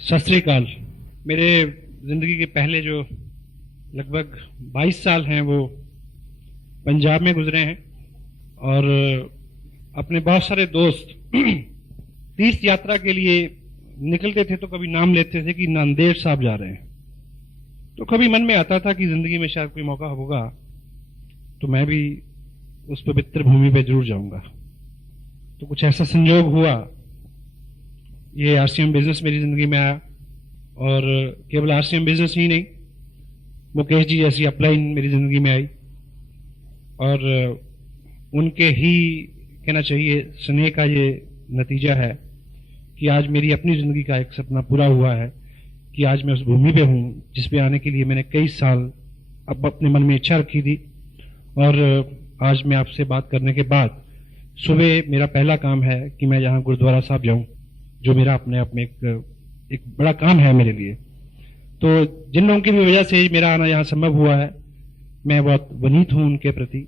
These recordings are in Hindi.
सत श्री अकाल। मेरे ज़िंदगी के पहले जो लगभग 22 साल हैं वो पंजाब में गुजरे हैं और अपने बहुत सारे दोस्त तीर्थ यात्रा के लिए निकलते थे तो कभी नाम लेते थे कि नांदेड़ साहब जा रहे हैं। तो कभी मन में आता था कि जिंदगी में शायद कोई मौका होगा तो मैं भी उस पवित्र भूमि पे जरूर जाऊंगा। तो कुछ ऐसा संयोग हुआ, ये आरसीएम बिजनेस मेरी जिंदगी में आया और केवल आरसीएम बिजनेस ही नहीं, मुकेश जी जैसी अपलाइन मेरी जिंदगी में आई और उनके ही कहना चाहिए स्नेह का ये नतीजा है कि आज मेरी अपनी जिंदगी का एक सपना पूरा हुआ है कि आज मैं उस भूमि पे हूं जिस पे आने के लिए मैंने कई साल अब अपने मन में इच्छा रखी थी। और आज मैं आपसे बात करने के बाद सुबह मेरा पहला काम है कि मैं यहाँ गुरुद्वारा साहब जाऊं, जो मेरा अपने आप में एक बड़ा काम है मेरे लिए। तो जिन लोगों की भी वजह से मेरा आना यहाँ संभव हुआ है, मैं बहुत वनीत हूं उनके प्रति।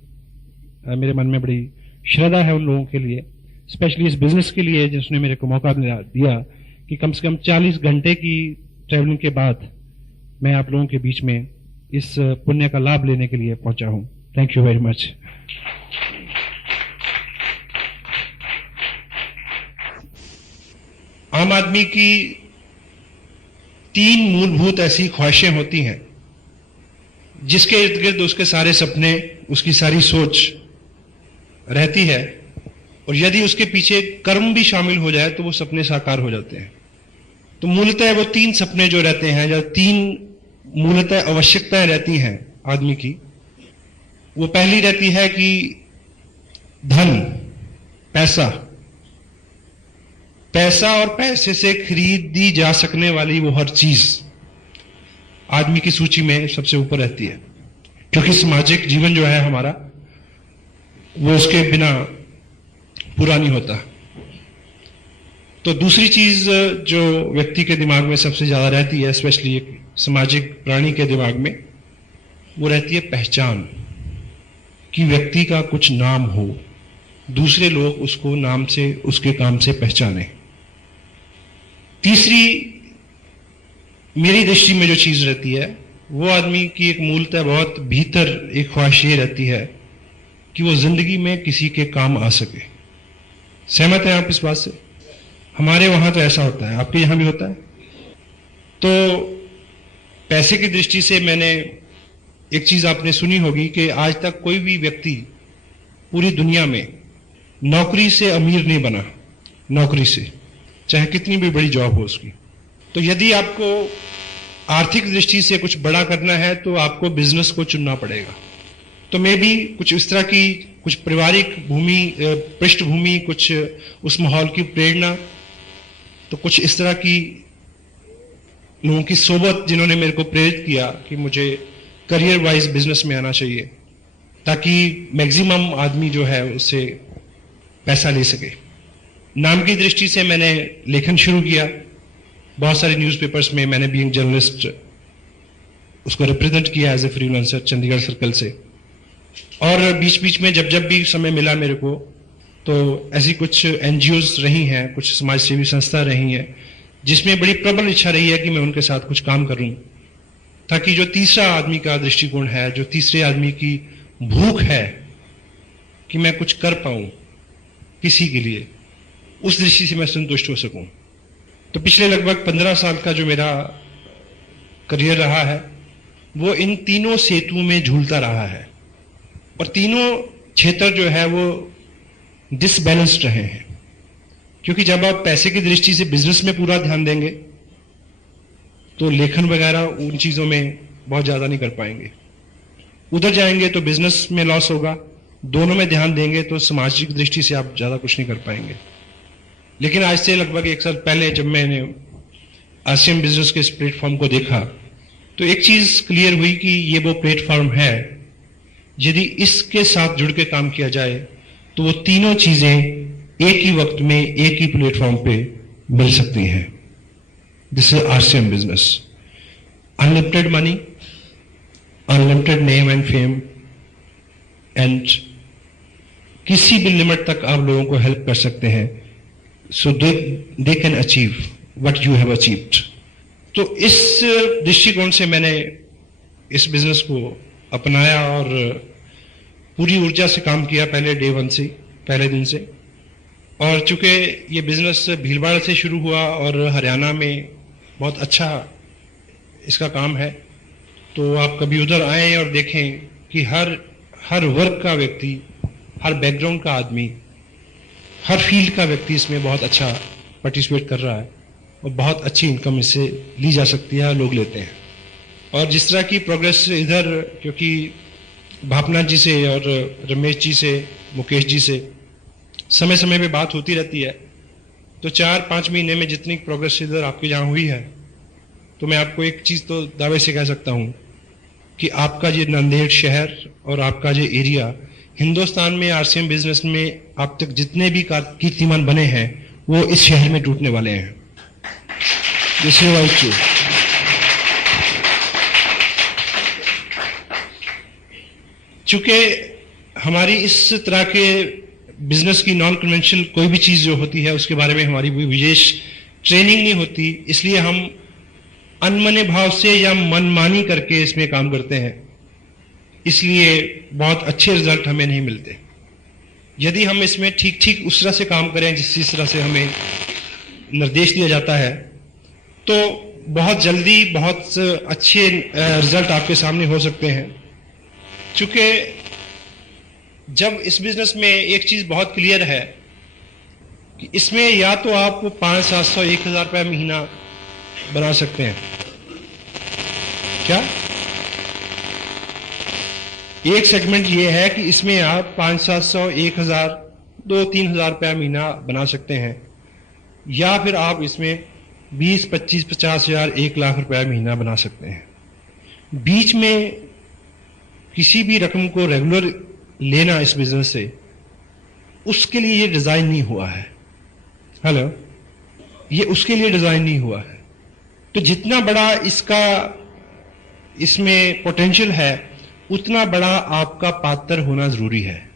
मेरे मन में बड़ी श्रद्धा है उन लोगों के लिए, स्पेशली इस बिजनेस के लिए जिसने मेरे को मौका दिया कि कम से कम 40 घंटे की ट्रैवलिंग के बाद मैं आप लोगों के बीच में इस पुण्य का लाभ लेने के लिए पहुंचा हूं। Thank you very much. आम आदमी की 3 मूलभूत ऐसी ख्वाहिशें होती हैं जिसके इर्द गिर्द उसके सारे सपने, उसकी सारी सोच रहती है, और यदि उसके पीछे कर्म भी शामिल हो जाए तो वो सपने साकार हो जाते हैं। तो मूलतः वो 3 सपने जो रहते हैं, या 3 मूलतः आवश्यकताएं रहती हैं आदमी की, वो पहली रहती है कि धन, पैसा और पैसे से खरीदी जा सकने वाली वो हर चीज आदमी की सूची में सबसे ऊपर रहती है, क्योंकि सामाजिक जीवन जो है हमारा वो उसके बिना पूरा नहीं होता। तो दूसरी चीज जो व्यक्ति के दिमाग में सबसे ज्यादा रहती है, स्पेशली एक सामाजिक प्राणी के दिमाग में, वो रहती है पहचान, कि व्यक्ति का कुछ नाम हो, दूसरे लोग उसको नाम से, उसके काम से पहचाने। तीसरी मेरी दृष्टि में जो चीज रहती है वो आदमी की एक मूलतः बहुत भीतर एक ख्वाहिश ये रहती है कि वो जिंदगी में किसी के काम आ सके। सहमत हैं आप इस बात से? हमारे वहां तो ऐसा होता है, आपके यहां भी होता है। तो पैसे की दृष्टि से मैंने एक चीज आपने सुनी होगी कि आज तक कोई भी व्यक्ति पूरी दुनिया में नौकरी से अमीर नहीं बना, नौकरी से, चाहे कितनी भी बड़ी जॉब हो उसकी। तो यदि आपको आर्थिक दृष्टि से कुछ बड़ा करना है तो आपको बिजनेस को चुनना पड़ेगा। तो मैं भी कुछ इस तरह की कुछ पारिवारिक पृष्ठभूमि, कुछ उस माहौल की प्रेरणा, तो कुछ इस तरह की लोगों की सोबत जिन्होंने मेरे को प्रेरित किया कि मुझे करियर वाइज बिजनेस में आना चाहिए ताकि मैक्सिमम आदमी जो है उससे पैसा ले सके। नाम की दृष्टि से मैंने लेखन शुरू किया, बहुत सारे न्यूज़पेपर्स में मैंने बीइंग जर्नलिस्ट उसको रिप्रेजेंट किया as a freelancer Chandigarh circle से। और बीच बीच में जब भी समय मिला मेरे को, तो ऐसी कुछ एनजीओज रही हैं, कुछ समाज सेवी संस्था रही हैं जिसमें बड़ी प्रबल इच्छा रही है कि मैं उनके साथ कुछ काम करूं, ताकि जो तीसरा आदमी का दृष्टिकोण है, जो तीसरे आदमी की भूख है कि मैं कुछ कर पाऊं किसी के लिए, उस दृष्टि से मैं संतुष्ट हो सकूं। तो पिछले लगभग 15 साल का जो मेरा करियर रहा है वो इन तीनों सेतुओं में झूलता रहा है, और तीनों क्षेत्र जो है वो डिसबैलेंस्ड रहे हैं। क्योंकि जब आप पैसे की दृष्टि से बिजनेस में पूरा ध्यान देंगे तो लेखन वगैरह उन चीजों में बहुत ज्यादा नहीं कर पाएंगे, उधर जाएंगे तो बिजनेस में लॉस होगा, दोनों में ध्यान देंगे तो सामाजिक दृष्टि से आप ज्यादा कुछ नहीं कर पाएंगे। लेकिन आज से लगभग 1 साल पहले जब मैंने आरसीएम बिजनेस के इस प्लेटफॉर्म को देखा तो एक चीज क्लियर हुई कि ये वो प्लेटफॉर्म है, यदि इसके साथ जुड़ के काम किया जाए तो वो तीनों चीजें एक ही वक्त में एक ही प्लेटफॉर्म पे मिल सकती हैं। This is RCM business. Unlimited money, unlimited name and fame, and किसी भी लिमिट तक आप लोगों को हेल्प कर सकते हैं, so they can achieve what you have achieved. तो इस दृष्टिकोण से मैंने इस बिजनेस को अपनाया और पूरी ऊर्जा से काम किया पहले डे वन से, पहले दिन से। और चूंकि ये बिजनेस भीलवाड़ा से शुरू हुआ और हरियाणा में बहुत अच्छा इसका काम है, तो आप कभी उधर आएं और देखें कि हर वर्ग का व्यक्ति, हर बैकग्राउंड का आदमी, हर फील्ड का व्यक्ति इसमें बहुत अच्छा पार्टिसिपेट कर रहा है और बहुत अच्छी इनकम इससे ली जा सकती है, लोग लेते हैं। और जिस तरह की प्रोग्रेस इधर, क्योंकि भापनाथ जी से और रमेश जी से, मुकेश जी से समय समय पे बात होती रहती है, तो 4-5 महीने में जितनी प्रोग्रेस इधर आपके जहाँ हुई है, तो मैं आपको एक चीज़ तो दावे से कह सकता हूँ कि आपका ये नांदेड़ शहर और आपका ये एरिया हिंदुस्तान में आरसीएम बिजनेस में अब तक जितने भी कीर्तिमान बने हैं वो इस शहर में टूटने वाले हैं। चूंकि हमारी इस तरह के बिजनेस की नॉन कन्वेंशनल कोई भी चीज जो होती है उसके बारे में हमारी कोई विशेष ट्रेनिंग नहीं होती, इसलिए हम अनमने भाव से या मनमानी करके इसमें काम करते हैं, इसलिए बहुत अच्छे रिजल्ट हमें नहीं मिलते। यदि हम इसमें ठीक ठीक उस तरह से काम करें जिस तरह से हमें निर्देश दिया जाता है, तो बहुत जल्दी बहुत अच्छे रिजल्ट आपके सामने हो सकते हैं। चूंकि जब इस बिजनेस में एक चीज बहुत क्लियर है कि इसमें या तो आप 500, 700, 1000 रुपया महीना बना सकते हैं। क्या एक सेगमेंट ये है कि इसमें आप 500, 700, 1000, 2-3 रुपया महीना बना सकते हैं, या फिर आप इसमें 20, 25, 50 हजार, 1 लाख रुपया महीना बना सकते हैं। बीच में किसी भी रकम को रेगुलर लेना इस बिजनेस से, उसके लिए ये डिजाइन नहीं हुआ है। हेलो, ये उसके लिए डिजाइन नहीं हुआ है। तो जितना बड़ा इसमें पोटेंशियल है, उतना बड़ा आपका पात्र होना जरूरी है।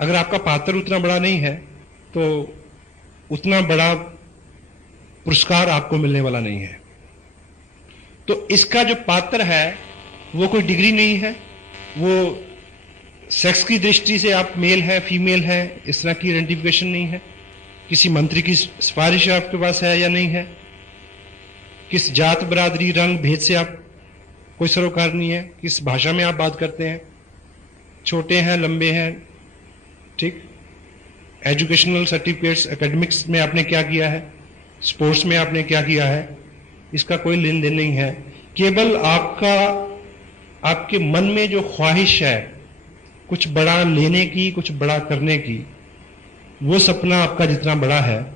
अगर आपका पात्र उतना बड़ा नहीं है, तो उतना बड़ा पुरस्कार आपको मिलने वाला नहीं है। तो इसका जो पात्र है वो कोई डिग्री नहीं है, वो सेक्स की दृष्टि से आप मेल है, फीमेल है, इस तरह की आइडेंटिफिकेशन नहीं है। किसी मंत्री की सिफारिश आपके पास है या नहीं है, किस जात, बरादरी, रंग, भेद से आप कोई सरोकार नहीं है, किस भाषा में आप बात करते हैं, छोटे हैं, लंबे हैं, ठीक, एजुकेशनल सर्टिफिकेट्स, एकेडमिक्स में आपने क्या किया है, स्पोर्ट्स में आपने क्या किया है, इसका कोई लेन देन नहीं है। केवल आपके मन में जो ख्वाहिश है कुछ बड़ा लेने की, कुछ बड़ा करने की, वो सपना आपका जितना बड़ा है,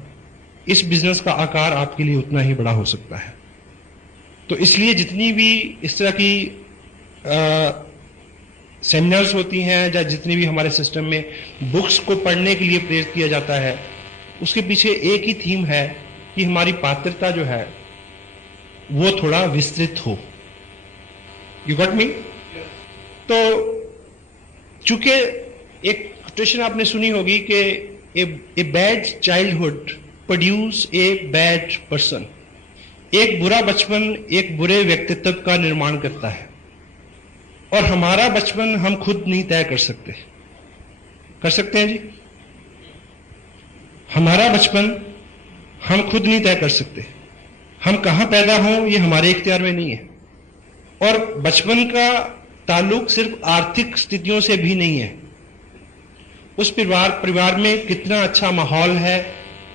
इस बिजनेस का आकार आपके लिए उतना ही बड़ा हो सकता है। तो इसलिए जितनी भी इस तरह की सेमिनार्स होती हैं, या जितनी भी हमारे सिस्टम में बुक्स को पढ़ने के लिए प्रेरित किया जाता है, उसके पीछे एक ही थीम है कि हमारी पात्रता जो है वो थोड़ा विस्तृत हो। You got me? तो चूंकि एक कोटेशन आपने सुनी होगी कि a bad childhood produce a bad person. एक बुरा बचपन एक बुरे व्यक्तित्व का निर्माण करता है, और हमारा बचपन हम खुद नहीं तय कर सकते। कर सकते हैं जी? हमारा बचपन हम खुद नहीं तय कर सकते। हम कहां पैदा हों ये हमारे इख्तियार में नहीं है। और बचपन का ताल्लुक सिर्फ आर्थिक स्थितियों से भी नहीं है। उस परिवार में कितना अच्छा माहौल है,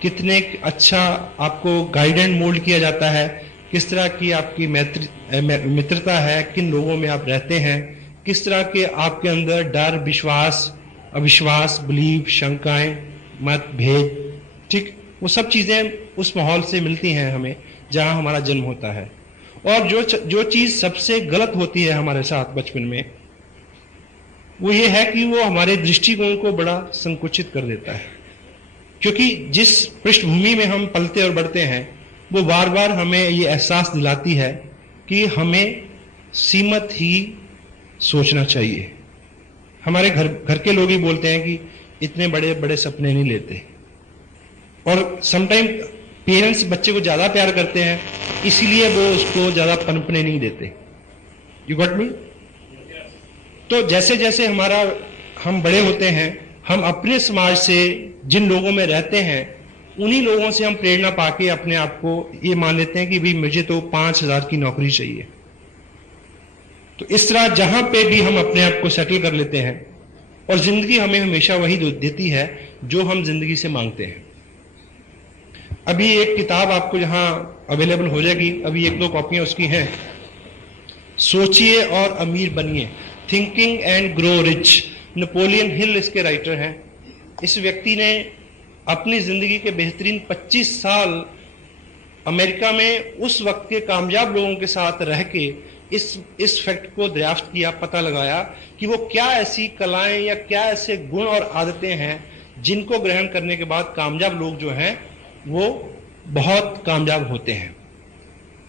कितने अच्छा आपको गाइड एंड मोल्ड किया जाता है, किस तरह की आपकी मित्रता है, किन लोगों में आप रहते हैं, किस तरह के आपके अंदर डर, विश्वास, अविश्वास, बिलीव, शंकाएं, मतभेद, ठीक, वो सब चीजें उस माहौल से मिलती हैं हमें जहां हमारा जन्म होता है। और जो चीज सबसे गलत होती है हमारे साथ बचपन में, वो ये है कि वो हमारे दृष्टिकोण को बड़ा संकुचित कर देता है। क्योंकि जिस पृष्ठभूमि में हम पलते और बढ़ते हैं, वो बार बार हमें ये एहसास दिलाती है कि हमें सीमित ही सोचना चाहिए। हमारे घर के लोग ही बोलते हैं कि इतने बड़े बड़े सपने नहीं लेते। और समटाइम पेरेंट्स बच्चे को ज्यादा प्यार करते हैं, इसीलिए वो उसको ज्यादा पनपने नहीं देते। You got me? तो जैसे जैसे हम बड़े होते हैं, हम अपने समाज से जिन लोगों में रहते हैं उन्हीं लोगों से हम प्रेरणा पाके अपने आप को ये मान लेते हैं कि भाई मुझे तो 5,000 की नौकरी चाहिए। तो इस तरह जहां पे भी हम अपने आप को सेटल कर लेते हैं, और जिंदगी हमें हमेशा वही देती है जो हम जिंदगी से मांगते हैं। अभी एक किताब आपको यहां अवेलेबल हो जाएगी, अभी 1-2 कॉपियां उसकी हैं, सोचिए और अमीर बनिए, thinking and grow rich. Napoleon Hill इसके राइटर हैं। इस व्यक्ति ने अपनी जिंदगी के बेहतरीन 25 साल अमेरिका में उस वक्त के कामयाब लोगों के साथ रह के इस फैक्ट को दरियाफ्त किया, पता लगाया कि वो क्या ऐसी कलाएं या क्या ऐसे गुण और आदतें हैं जिनको ग्रहण करने के बाद कामयाब लोग जो हैं वो बहुत कामयाब होते हैं।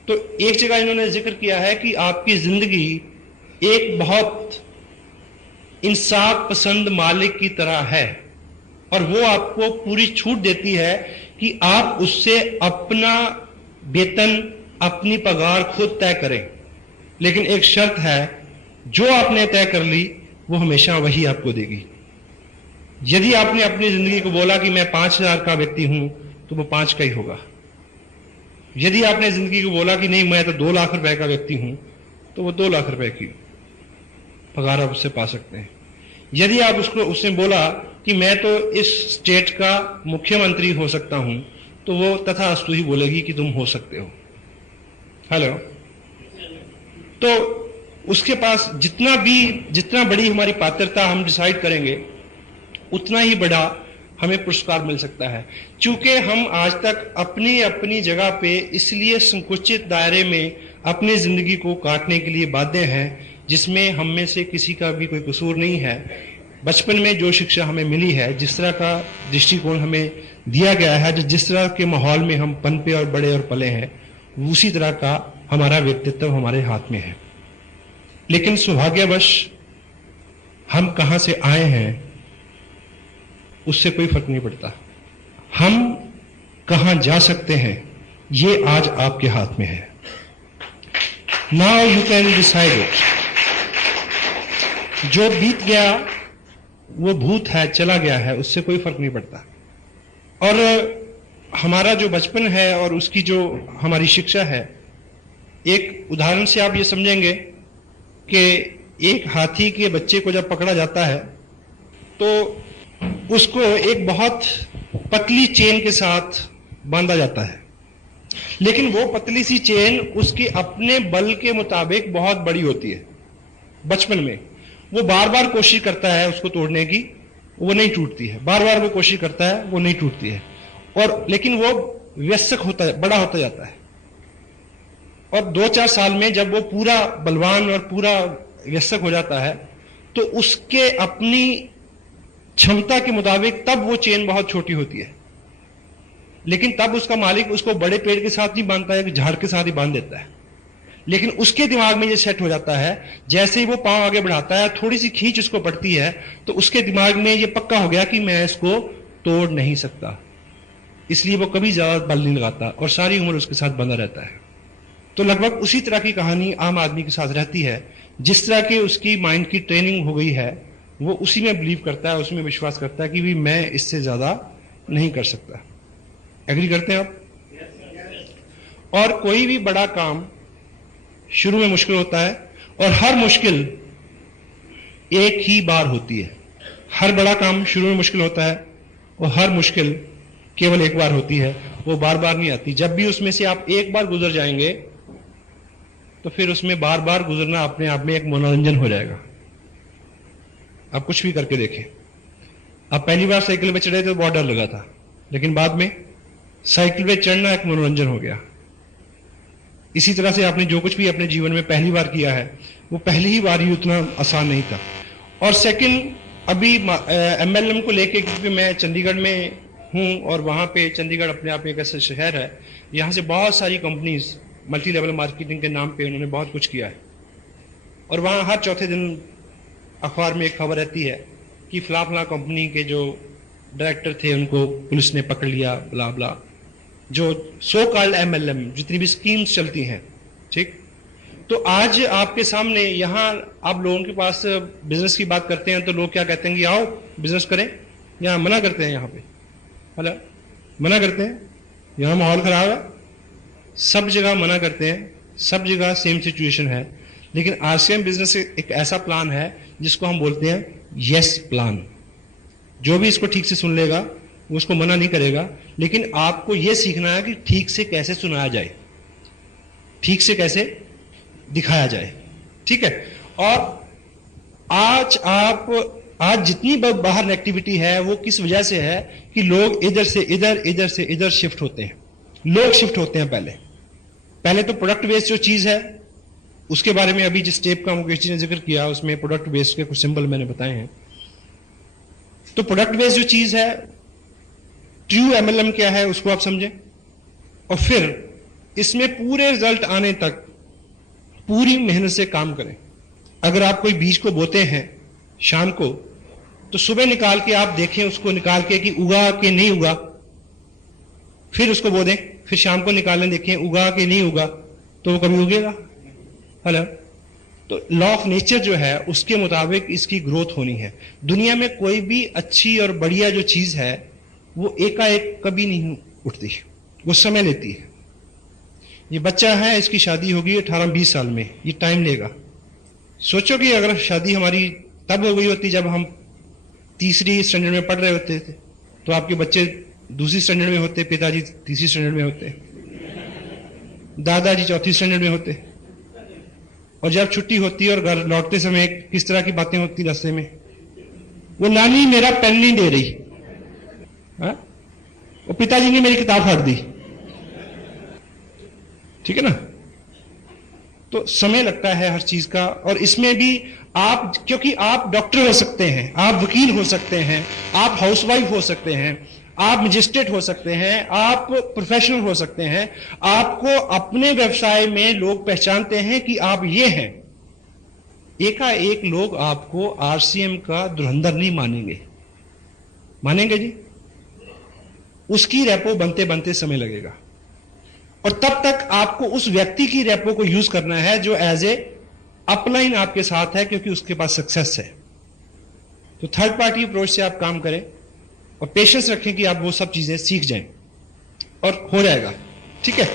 तो एक जगह इन्होंने जिक्र किया है कि आपकी जिंदगी एक बहुत इंसाफ पसंद मालिक की तरह है, और वो आपको पूरी छूट देती है कि आप उससे अपना वेतन, अपनी पगार खुद तय करें। लेकिन एक शर्त है, जो आपने तय कर ली वो हमेशा वही आपको देगी। यदि आपने अपनी जिंदगी को बोला कि मैं 5,000 का व्यक्ति हूं, तो वो 5 का ही होगा। यदि आपने जिंदगी को बोला कि नहीं मैं तो 2 लाख रुपए का व्यक्ति हूं, तो वो 2 लाख रुपए की पगार आप उससे पा सकते हैं। यदि आप उसने बोला कि मैं तो इस स्टेट का मुख्यमंत्री हो सकता हूं, तो वो तथास्तु ही बोलेगी कि तुम हो सकते हो। हेलो? तो उसके पास जितना बड़ी हमारी पात्रता हम डिसाइड करेंगे, उतना ही बड़ा हमें पुरस्कार मिल सकता है। चूंकि हम आज तक अपनी अपनी जगह पे इसलिए संकुचित दायरे में अपनी जिंदगी को काटने के लिए बाध्य हैं, जिसमें हम में से किसी का भी कोई कसूर नहीं है। बचपन में जो शिक्षा हमें मिली है, जिस तरह का दृष्टिकोण हमें दिया गया है, जिस तरह के माहौल में हम पनपे और बड़े और पले हैं, उसी तरह का हमारा व्यक्तित्व हमारे हाथ में है। लेकिन सौभाग्यवश हम कहां से आए हैं उससे कोई फर्क नहीं पड़ता। हम कहां जा सकते हैं ये आज आपके हाथ में है। Now you can decide it. जो बीत गया वो भूत है, चला गया है, उससे कोई फर्क नहीं पड़ता। और हमारा जो बचपन है और उसकी जो हमारी शिक्षा है, एक उदाहरण से आप ये समझेंगे कि एक हाथी के बच्चे को जब पकड़ा जाता है तो उसको एक बहुत पतली चेन के साथ बांधा जाता है, लेकिन वो पतली सी चेन उसके अपने बल के मुताबिक बहुत बड़ी होती है। बचपन में वो बार बार कोशिश करता है उसको तोड़ने की, वो नहीं टूटती है। बार बार वो कोशिश करता है, वो नहीं टूटती है। और लेकिन वो वयस्क होता है, बड़ा होता जाता है, और 2-4 साल में जब वो पूरा बलवान और पूरा वयस्क हो जाता है, तो उसके अपनी क्षमता के मुताबिक तब वो चेन बहुत छोटी होती है। लेकिन तब उसका मालिक उसको बड़े पेड़ के साथ नहीं बांधता है, झाड़ के साथ ही बांध देता है। लेकिन उसके दिमाग में ये सेट हो जाता है, जैसे ही वो पांव आगे बढ़ाता है, थोड़ी सी खींच उसको पड़ती है, तो उसके दिमाग में ये पक्का हो गया कि मैं इसको तोड़ नहीं सकता। इसलिए वो कभी ज्यादा बल नहीं लगाता और सारी उम्र उसके साथ बंधा रहता है। तो लगभग उसी तरह की कहानी आम आदमी के साथ रहती है। जिस तरह की उसकी माइंड की ट्रेनिंग हो गई है, वो उसी में बिलीव करता है, उसमें विश्वास करता है कि भी मैं इससे ज्यादा नहीं कर सकता। एग्री करते हैं आप? और कोई भी बड़ा काम शुरू में मुश्किल होता है, और हर मुश्किल एक ही बार होती है। हर बड़ा काम शुरू में मुश्किल होता है, और हर मुश्किल केवल एक बार होती है, वो बार बार नहीं आती। जब भी उसमें से आप एक बार गुजर जाएंगे, तो फिर उसमें बार बार गुजरना अपने आप में एक मनोरंजन हो जाएगा। आप कुछ भी करके देखें। आप पहली बार साइकिल पे चढ़े तो बहुत डर लगा था, लेकिन बाद में साइकिल पे चढ़ना एक मनोरंजन हो गया। इसी तरह से आपने जो कुछ भी अपने जीवन में पहली बार किया है, वो पहली ही बार ही उतना आसान नहीं था। और सेकंड, अभी MLM को लेके, क्योंकि मैं चंडीगढ़ में हूं और वहां पे चंडीगढ़ अपने आप में एक ऐसा शहर है, यहां से बहुत सारी कंपनीज मल्टी लेवल मार्केटिंग के नाम पे उन्होंने बहुत कुछ किया है। और वहां हर चौथे दिन अखबार में एक खबर रहती है कि फला फला कंपनी के जो डायरेक्टर थे उनको पुलिस ने पकड़ लिया, ब्ला ब्ला। जो सो कॉल्ड MLM, जितनी भी स्कीम्स चलती हैं, ठीक। तो आज आपके सामने यहां आप लोगों के पास बिजनेस की बात करते हैं तो लोग क्या कहते हैं कि आओ बिजनेस करें, या मना करते हैं? यहां पे हेलो मना करते हैं, यहां माहौल खराब है, सब जगह मना करते हैं, सब जगह सेम सिचुएशन है। लेकिन RCM बिजनेस एक ऐसा प्लान है जिसको हम बोलते हैं यस प्लान। जो भी इसको ठीक से सुन लेगा वो उसको मना नहीं करेगा, लेकिन आपको यह सीखना है कि ठीक से कैसे सुनाया जाए, ठीक से कैसे दिखाया जाए, ठीक है। और आज जितनी बाहर नेगेटिविटी है वो किस वजह से है कि लोग इधर से इधर, इधर से इधर शिफ्ट होते हैं, लोग शिफ्ट होते हैं। पहले तो प्रोडक्ट बेस्ड जो चीज है उसके बारे में अभी जिस स्टेप का मुकेश जी ने जिक्र किया उसमें प्रोडक्ट बेस्ड के कुछ सिंबल मैंने बताए हैं। तो प्रोडक्ट बेस्ड जो चीज है, ट्रू MLM क्या है उसको आप समझें, और फिर इसमें पूरे रिजल्ट आने तक पूरी मेहनत से काम करें। अगर आप कोई बीज को बोते हैं शाम को, तो सुबह निकाल के आप देखें उसको, निकाल के कि उगा के नहीं उगा, फिर उसको बो दें, फिर शाम को निकालें, देखें उगा के नहीं उगा, तो वो कभी उगेगा? हेलो। तो लॉ ऑफ नेचर जो है उसके मुताबिक इसकी ग्रोथ होनी है। दुनिया में कोई भी अच्छी और बढ़िया जो चीज है वो एकाएक कभी नहीं उठती, वो समय लेती है। ये बच्चा है, इसकी शादी होगी 18-20 साल में, ये टाइम लेगा। सोचो कि अगर शादी हमारी तब हो गई होती जब हम तीसरी स्टैंडर्ड में पढ़ रहे होते थे, तो आपके बच्चे दूसरी स्टैंडर्ड में होते, पिताजी तीसरी स्टैंडर्ड में होते, दादाजी चौथी स्टैंडर्ड में होते, और जब छुट्टी होती और घर लौटते समय किस तरह की बातें होती रास्ते में, वो नानी मेरा पेन नहीं दे रही, वो पिताजी ने मेरी किताब फाड़ दी, ठीक है ना। तो समय लगता है हर चीज का, और इसमें भी आप, क्योंकि आप डॉक्टर हो सकते हैं, आप वकील हो सकते हैं, आप हाउसवाइफ हो सकते हैं, आप मजिस्ट्रेट हो सकते हैं, आप प्रोफेशनल हो सकते हैं, आपको अपने व्यवसाय में लोग पहचानते हैं कि आप ये हैं। एकाएक लोग आपको RCM का धुरंधर नहीं मानेंगे, मानेंगे जी? उसकी रेपो बनते बनते समय लगेगा, और तब तक आपको उस व्यक्ति की रेपो को यूज करना है जो एज ए अपलाइन आपके साथ है, क्योंकि उसके पास सक्सेस है। तो थर्ड पार्टी अप्रोच से आप काम करें और पेशेंस रखें कि आप वो सब चीजें सीख जाएं, और हो जाएगा, ठीक है।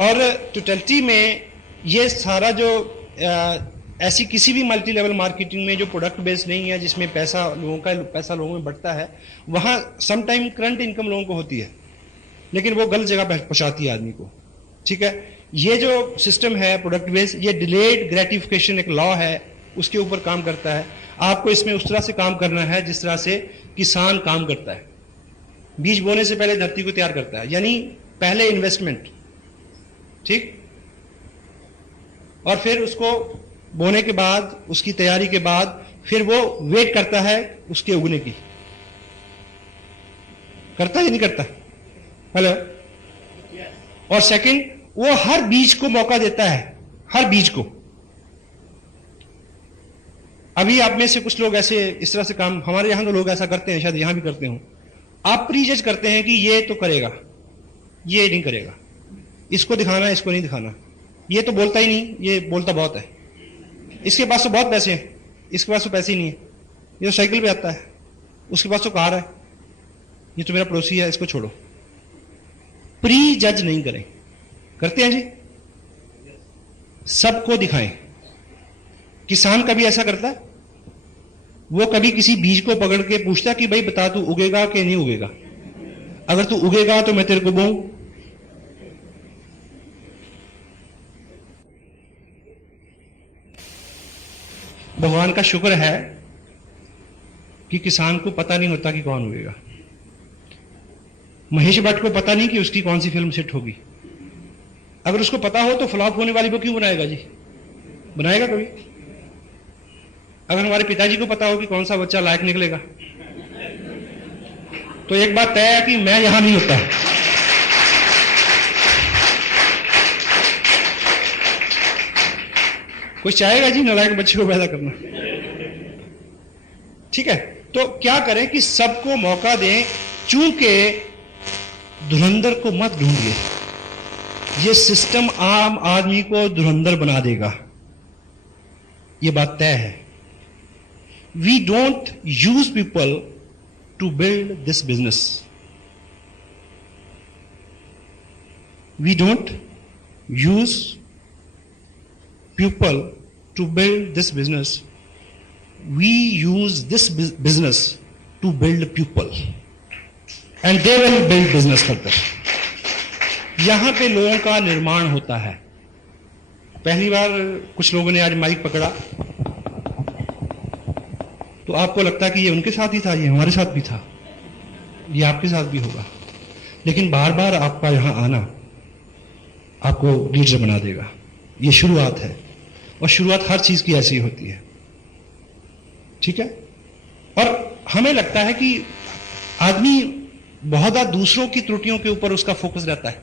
और टोटलिटी में ये सारा जो ऐसी किसी भी मल्टी लेवल मार्केटिंग में जो प्रोडक्ट बेस्ड नहीं है, जिसमें पैसा लोगों में बढ़ता है, वहां सम टाइम करंट इनकम लोगों को होती है, लेकिन वो गलत जगह पहुंचाती है आदमी को, ठीक है। ये जो सिस्टम है प्रोडक्ट बेस्ड, ये डिलेड ग्रेटिफिकेशन एक लॉ है, उसके ऊपर काम करता है। आपको इसमें उस तरह से काम करना है जिस तरह से किसान काम करता है। बीज बोने से पहले धरती को तैयार करता है, यानी पहले इन्वेस्टमेंट, ठीक, और फिर उसको बोने के बाद, उसकी तैयारी के बाद, फिर वो वेट करता है उसके उगने की। करता है या नहीं करता? हेलो। और सेकंड, वो हर बीज को मौका देता है, हर बीज को। अभी आप में से कुछ लोग ऐसे इस तरह से काम, हमारे यहां तो लोग ऐसा करते हैं, शायद यहां भी करते हो, आप प्रीजज करते हैं कि ये तो करेगा, ये नहीं करेगा, इसको दिखाना, इसको नहीं दिखाना, ये तो बोलता ही नहीं, ये बोलता बहुत है, इसके पास तो बहुत पैसे हैं, इसके पास तो पैसे ही नहीं है, ये तो साइकिल पे आता है, उसके पास तो कार है, ये तो मेरा पड़ोसी है, इसको छोड़ो। प्री जज नहीं करें। करते हैं जी? सबको दिखाएं। किसान कभी ऐसा करता है? वो कभी किसी बीज को पकड़ के पूछता कि भाई बता तू उगेगा कि नहीं उगेगा, अगर तू उगेगा तो मैं तेरे को बोऊं। भगवान का शुक्र है कि किसान को पता नहीं होता कि कौन उगेगा। महेश भट्ट को पता नहीं कि उसकी कौन सी फिल्म सेट होगी। अगर उसको पता हो तो फ्लॉप होने वाली को क्यों बनाएगा जी? बनाएगा कभी? अगर हमारे पिताजी को पता हो कि कौन सा बच्चा लायक निकलेगा, तो एक बात तय है कि मैं यहां नहीं होता। कोई चाहेगा जी नालायक बच्चे को पैदा करना? ठीक है, तो क्या करें कि सबको मौका दें। चूंकि धुरंधर को मत ढूंढिए, ये सिस्टम आम आदमी को धुरंधर बना देगा, ये बात तय है। We don't use people to build this business, we don't use people to build this business, we use this business to build people and they will build business further। यहां पे लोगों का निर्माण होता है। पहली बार कुछ लोगों ने आज माइक पकड़ा तो आपको लगता है कि ये उनके साथ ही था, ये हमारे साथ भी था, ये आपके साथ भी होगा, लेकिन बार बार आपका यहां आना आपको लीडर बना देगा। ये शुरुआत है और शुरुआत हर चीज की ऐसी होती है, ठीक है। और हमें लगता है कि आदमी बहुत ज्यादा दूसरों की त्रुटियों के ऊपर उसका फोकस रहता है,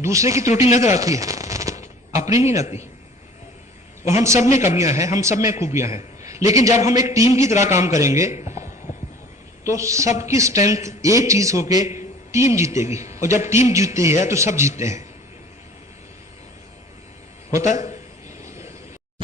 दूसरे की त्रुटि नजर आती है, अपनी नहीं आती। और हम सब में कमियां हैं, हम सब में खूबियां हैं, लेकिन जब हम एक टीम की तरह काम करेंगे तो सबकी स्ट्रेंथ एक चीज होके टीम जीतेगी, और जब टीम जीतती है तो सब जीतते हैं, होता है।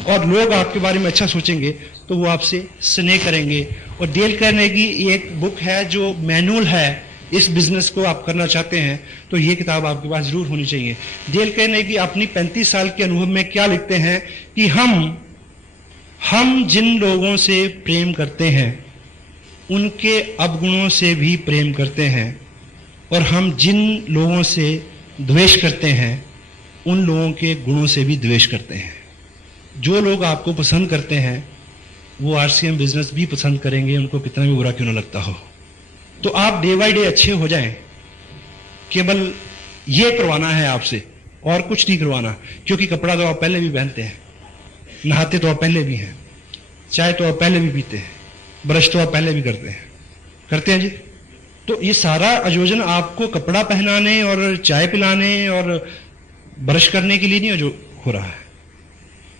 और लोग आपके बारे में अच्छा सोचेंगे तो वो आपसे स्नेह करेंगे। और डेल कार्नेगी की एक बुक है जो मैनुअल है, इस बिजनेस को आप करना चाहते हैं तो ये किताब आपके पास जरूर होनी चाहिए। डेल कार्नेगी अपनी 35 साल के अनुभव में क्या लिखते हैं कि हम जिन लोगों से प्रेम करते हैं उनके अवगुणों से भी प्रेम करते हैं, और हम जिन लोगों से द्वेष करते हैं उन लोगों के गुणों से भी द्वेष करते हैं। जो लोग आपको पसंद करते हैं वो आरसीएम बिजनेस भी पसंद करेंगे, उनको कितना भी बुरा क्यों ना लगता हो। तो आप डे बाय डे अच्छे हो जाएं, केवल ये करवाना है आपसे और कुछ नहीं करवाना, क्योंकि कपड़ा तो आप पहले भी पहनते हैं, नहाते तो आप पहले भी हैं, चाय तो आप पहले भी पीते हैं, ब्रश तो आप पहले भी करते हैं जी। तो ये सारा आयोजन आपको कपड़ा पहनाने और चाय पिलाने और ब्रश करने के लिए नहीं हो रहा है,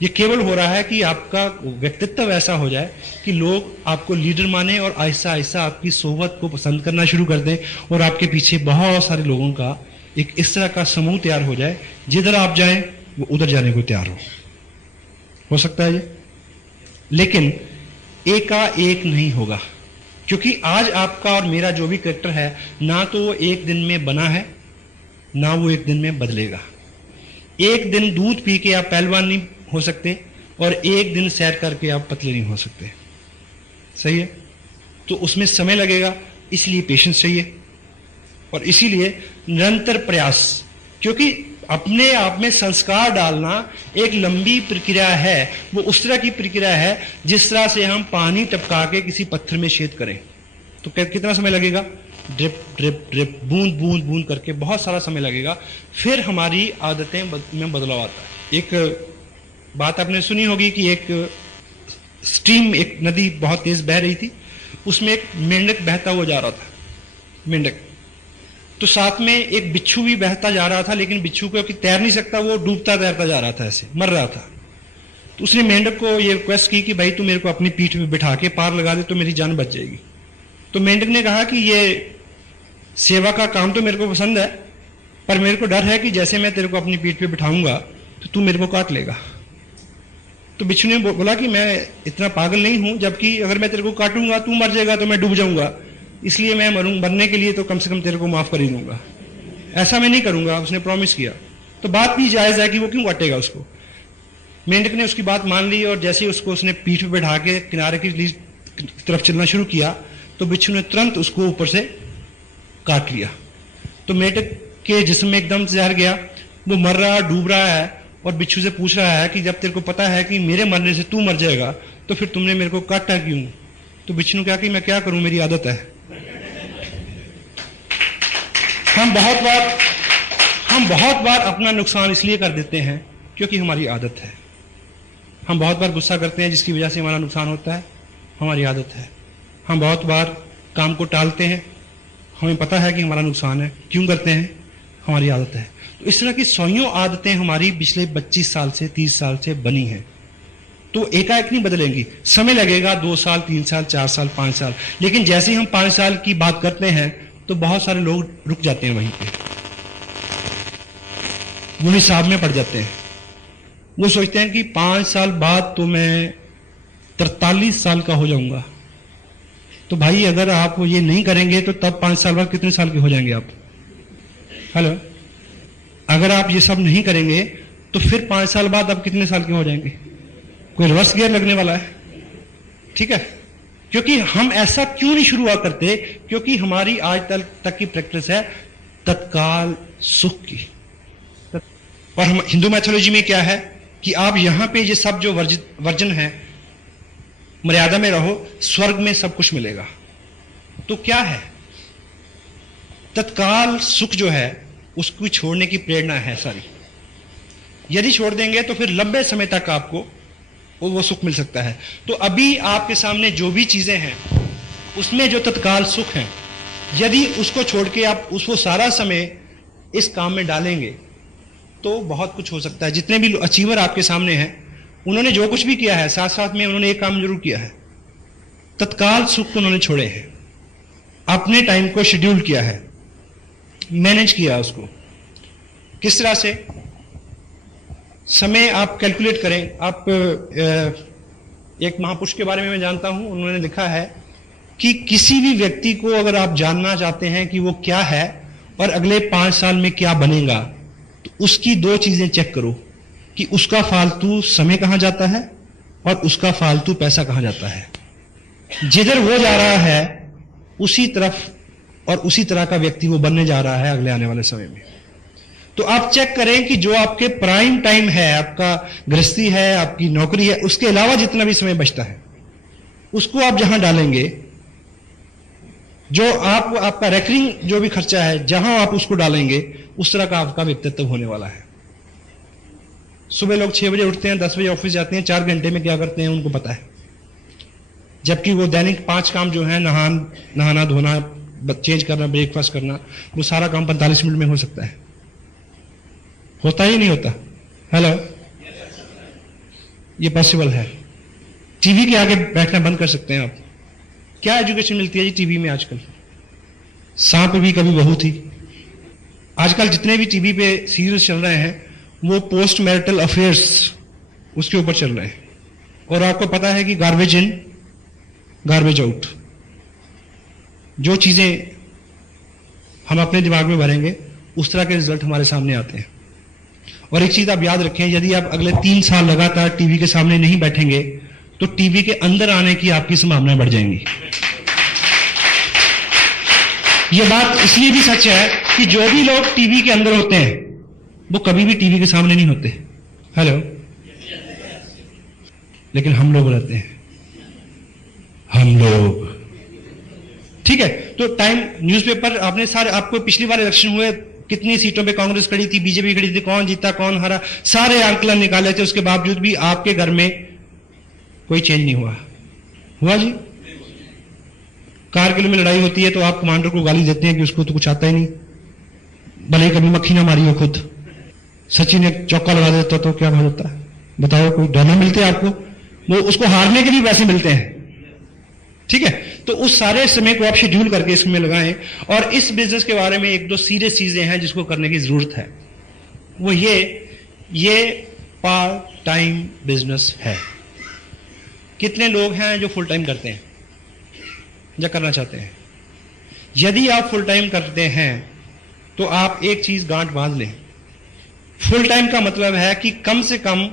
ये केवल हो रहा है कि आपका व्यक्तित्व ऐसा हो जाए कि लोग आपको लीडर माने और आहिस्ता आहिस्ता आपकी सोहबत को पसंद करना शुरू कर दें, और आपके पीछे बहुत सारे लोगों का एक इस तरह का समूह तैयार हो जाए, जिधर आप जाएं वो उधर जाने को तैयार हो सकता है ये, लेकिन एकाएक नहीं होगा, क्योंकि आज आपका और मेरा जो भी कैरेक्टर है ना तो वो एक दिन में बना है ना वो एक दिन में बदलेगा। एक दिन दूध पी के आप पहलवान नहीं हो सकते और एक दिन सैर करके आप पतले नहीं हो सकते, सही है। तो उसमें समय लगेगा, इसलिए पेशेंस चाहिए और इसीलिए निरंतर प्रयास, क्योंकि अपने आप में संस्कार डालना एक लंबी प्रक्रिया है। वो उस तरह की प्रक्रिया है जिस तरह से हम पानी टपका के किसी पत्थर में छेद करें तो कितना समय लगेगा, ड्रिप ड्रिप ड्रिप, बूंद बूंद बूंद करके बहुत सारा समय लगेगा, फिर हमारी आदतें में बदलाव आता है। एक बात आपने सुनी होगी कि एक स्ट्रीम, एक नदी बहुत तेज बह रही थी, उसमें एक मेंढक बहता हुआ जा रहा था, मेंढक, तो साथ में एक बिच्छू भी बहता जा रहा था, लेकिन बिच्छू क्योंकि तैर नहीं सकता वो डूबता तैरता जा रहा था, ऐसे मर रहा था। तो उसने मेंढक को ये रिक्वेस्ट की कि भाई तू मेरे को अपनी पीठ पे बिठा के पार लगा दे तो मेरी जान बच जाएगी। तो मेंढक ने कहा कि ये सेवा का काम तो मेरे को पसंद है, पर मेरे को डर है कि जैसे मैं तेरे को अपनी पीठ पे बिठाऊंगा तो तू मेरे को काट लेगा। तो बिच्छू ने बोला कि मैं इतना पागल नहीं हूं, जबकि अगर मैं तेरे को काटूंगा तू मर जाएगा तो मैं डूब जाऊंगा, इसलिए मैं मरने के लिए तो कम से कम तेरे को माफ कर ही दूंगा, ऐसा मैं नहीं करूंगा। उसने प्रॉमिस किया। तो बात भी जायज है कि वो क्यों काटेगा उसको। मेंढक ने उसकी बात मान ली और जैसे ही उसको उसने पीठ पे बैठा के किनारे की तरफ चलना शुरू किया तो बिच्छू ने तुरंत उसको ऊपर से काट लिया। तो मेंढक के जिस्म में एकदम जहर गया, वो मर रहा, डूब रहा है और बिच्छू से पूछ रहा है कि जब तेरे को पता है कि मेरे मरने से तू मर जाएगा तो फिर तुमने मेरे को काटा क्यों। तो बिच्छू ने कहा कि मैं क्या करूं, मेरी आदत है। हम बहुत बार अपना नुकसान इसलिए कर देते हैं क्योंकि हमारी आदत है। हम बहुत बार गुस्सा करते हैं जिसकी वजह से हमारा नुकसान होता है, हमारी आदत है। हम बहुत बार काम को टालते हैं, हमें पता है कि हमारा नुकसान है, क्यों करते हैं, हमारी आदत है। तो इस तरह की सौयों आदतें हमारी पिछले 25 साल से 30 साल से बनी हैं, तो एकाएक नहीं बदलेंगी, समय लगेगा, 2 साल 3 साल 4 साल 5 साल। लेकिन जैसे ही हम 5 साल की बात करते हैं तो बहुत सारे लोग रुक जाते हैं वहीं पे, वो हिसाब में पड़ जाते हैं। वो सोचते हैं कि 5 साल बाद तो मैं 43 साल का हो जाऊंगा। तो भाई अगर आप ये नहीं करेंगे तो तब 5 साल बाद कितने साल के हो जाएंगे आप? हेलो, अगर आप ये सब नहीं करेंगे तो फिर 5 साल बाद आप कितने साल के हो जाएंगे? कोई रिवर्स गियर लगने वाला है। ठीक है, क्योंकि हम ऐसा क्यों नहीं शुरुआत करते? क्योंकि हमारी आज तक की प्रैक्टिस है तत्काल सुख की। और हम हिंदू मैथोलॉजी में क्या है कि आप यहां पे ये सब जो वर्जन है, मर्यादा में रहो, स्वर्ग में सब कुछ मिलेगा। तो क्या है? तत्काल सुख जो है उसको छोड़ने की प्रेरणा है सारी। यदि छोड़ देंगे तो फिर लंबे समय तक आपको वो सुख मिल सकता है। तो अभी आपके सामने जो भी चीजें हैं उसमें जो तत्काल सुख है, यदि उसको छोड़ के आप उसको सारा समय इस काम में डालेंगे तो बहुत कुछ हो सकता है। जितने भी अचीवर आपके सामने हैं उन्होंने जो कुछ भी किया है, साथ साथ में उन्होंने एक काम जरूर किया है, तत्काल सुख को उन्होंने छोड़े हैं, अपने टाइम को शेड्यूल किया है, मैनेज किया उसको। किस तरह से? समय आप कैलकुलेट करें। आप एक महापुरुष के बारे में मैं जानता हूं, उन्होंने लिखा है कि किसी भी व्यक्ति को अगर आप जानना चाहते हैं कि वो क्या है और अगले 5 साल में क्या बनेगा, तो उसकी 2 चीजें चेक करो कि उसका फालतू समय कहां जाता है और उसका फालतू पैसा कहां जाता है। जिधर वो जा रहा है उसी तरफ और उसी तरह का व्यक्ति वो बनने जा रहा है अगले आने वाले समय में। तो आप चेक करें कि जो आपके प्राइम टाइम है, आपका गृहस्थी है, आपकी नौकरी है, उसके अलावा जितना भी समय बचता है उसको आप जहां डालेंगे, जो आपका रेकरिंग जो भी खर्चा है, जहां आप उसको डालेंगे उस तरह का आपका व्यक्तित्व होने वाला है। सुबह लोग 6 बजे उठते हैं, 10 बजे ऑफिस जाते हैं, 4 घंटे में क्या करते हैं उनको पता है। जबकि वो दैनिक 5 काम जो है, नहाना धोना, चेंज करना, ब्रेकफास्ट करना, वो सारा काम 45 मिनट में हो सकता है। होता ही नहीं होता? हेलो, ये पॉसिबल है। टीवी के आगे बैठना बंद कर सकते हैं आप। क्या एजुकेशन मिलती है जी टीवी में आजकल? सांप भी कभी बहू थी। आजकल जितने भी टीवी पे सीरियल्स चल रहे हैं वो पोस्ट मैरिटल अफेयर्स उसके ऊपर चल रहे हैं। और आपको पता है कि गार्बेज इन गार्बेज आउट, जो चीजें हम अपने दिमाग में भरेंगे उस तरह के रिजल्ट हमारे सामने आते हैं। और एक चीज आप याद रखें, यदि आप अगले 3 साल लगातार टीवी के सामने नहीं बैठेंगे तो टीवी के अंदर आने की आपकी संभावनाएं बढ़ जाएंगी। यह बात इसलिए भी सच है कि जो भी लोग टीवी के अंदर होते हैं वो कभी भी टीवी के सामने नहीं होते। हेलो, लेकिन हम लोग रहते हैं, हम लोग। ठीक है, तो टाइम न्यूज़पेपर आपने सारे, आपको पिछली बार इलेक्शन हुए कितनी सीटों पे कांग्रेस खड़ी थी, बीजेपी खड़ी थी, कौन जीता कौन हारा, सारे आंकलन निकाले थे, उसके बावजूद भी आपके घर में कोई चेंज नहीं हुआ जी? कारगिल में लड़ाई होती है तो आप कमांडर को गाली देते हैं कि उसको तो कुछ आता ही नहीं, भले ही कभी मक्खी ना मारी हो खुद। सचिन एक चौका लगा देता तो क्या होता है बताओ? कोई डॉलर मिलते हैं आपको? वो उसको हारने के भी पैसे मिलते हैं। ठीक है, तो उस सारे समय को आप शेड्यूल करके इसमें लगाएं। और इस बिजनेस के बारे में 1-2 सीरियस चीजें हैं जिसको करने की जरूरत है। वो ये पार्ट टाइम बिजनेस है। कितने लोग हैं जो फुल टाइम करते हैं या करना चाहते हैं? यदि आप फुल टाइम करते हैं तो आप एक चीज गांठ बांध लें, फुल टाइम का मतलब है कि कम से कम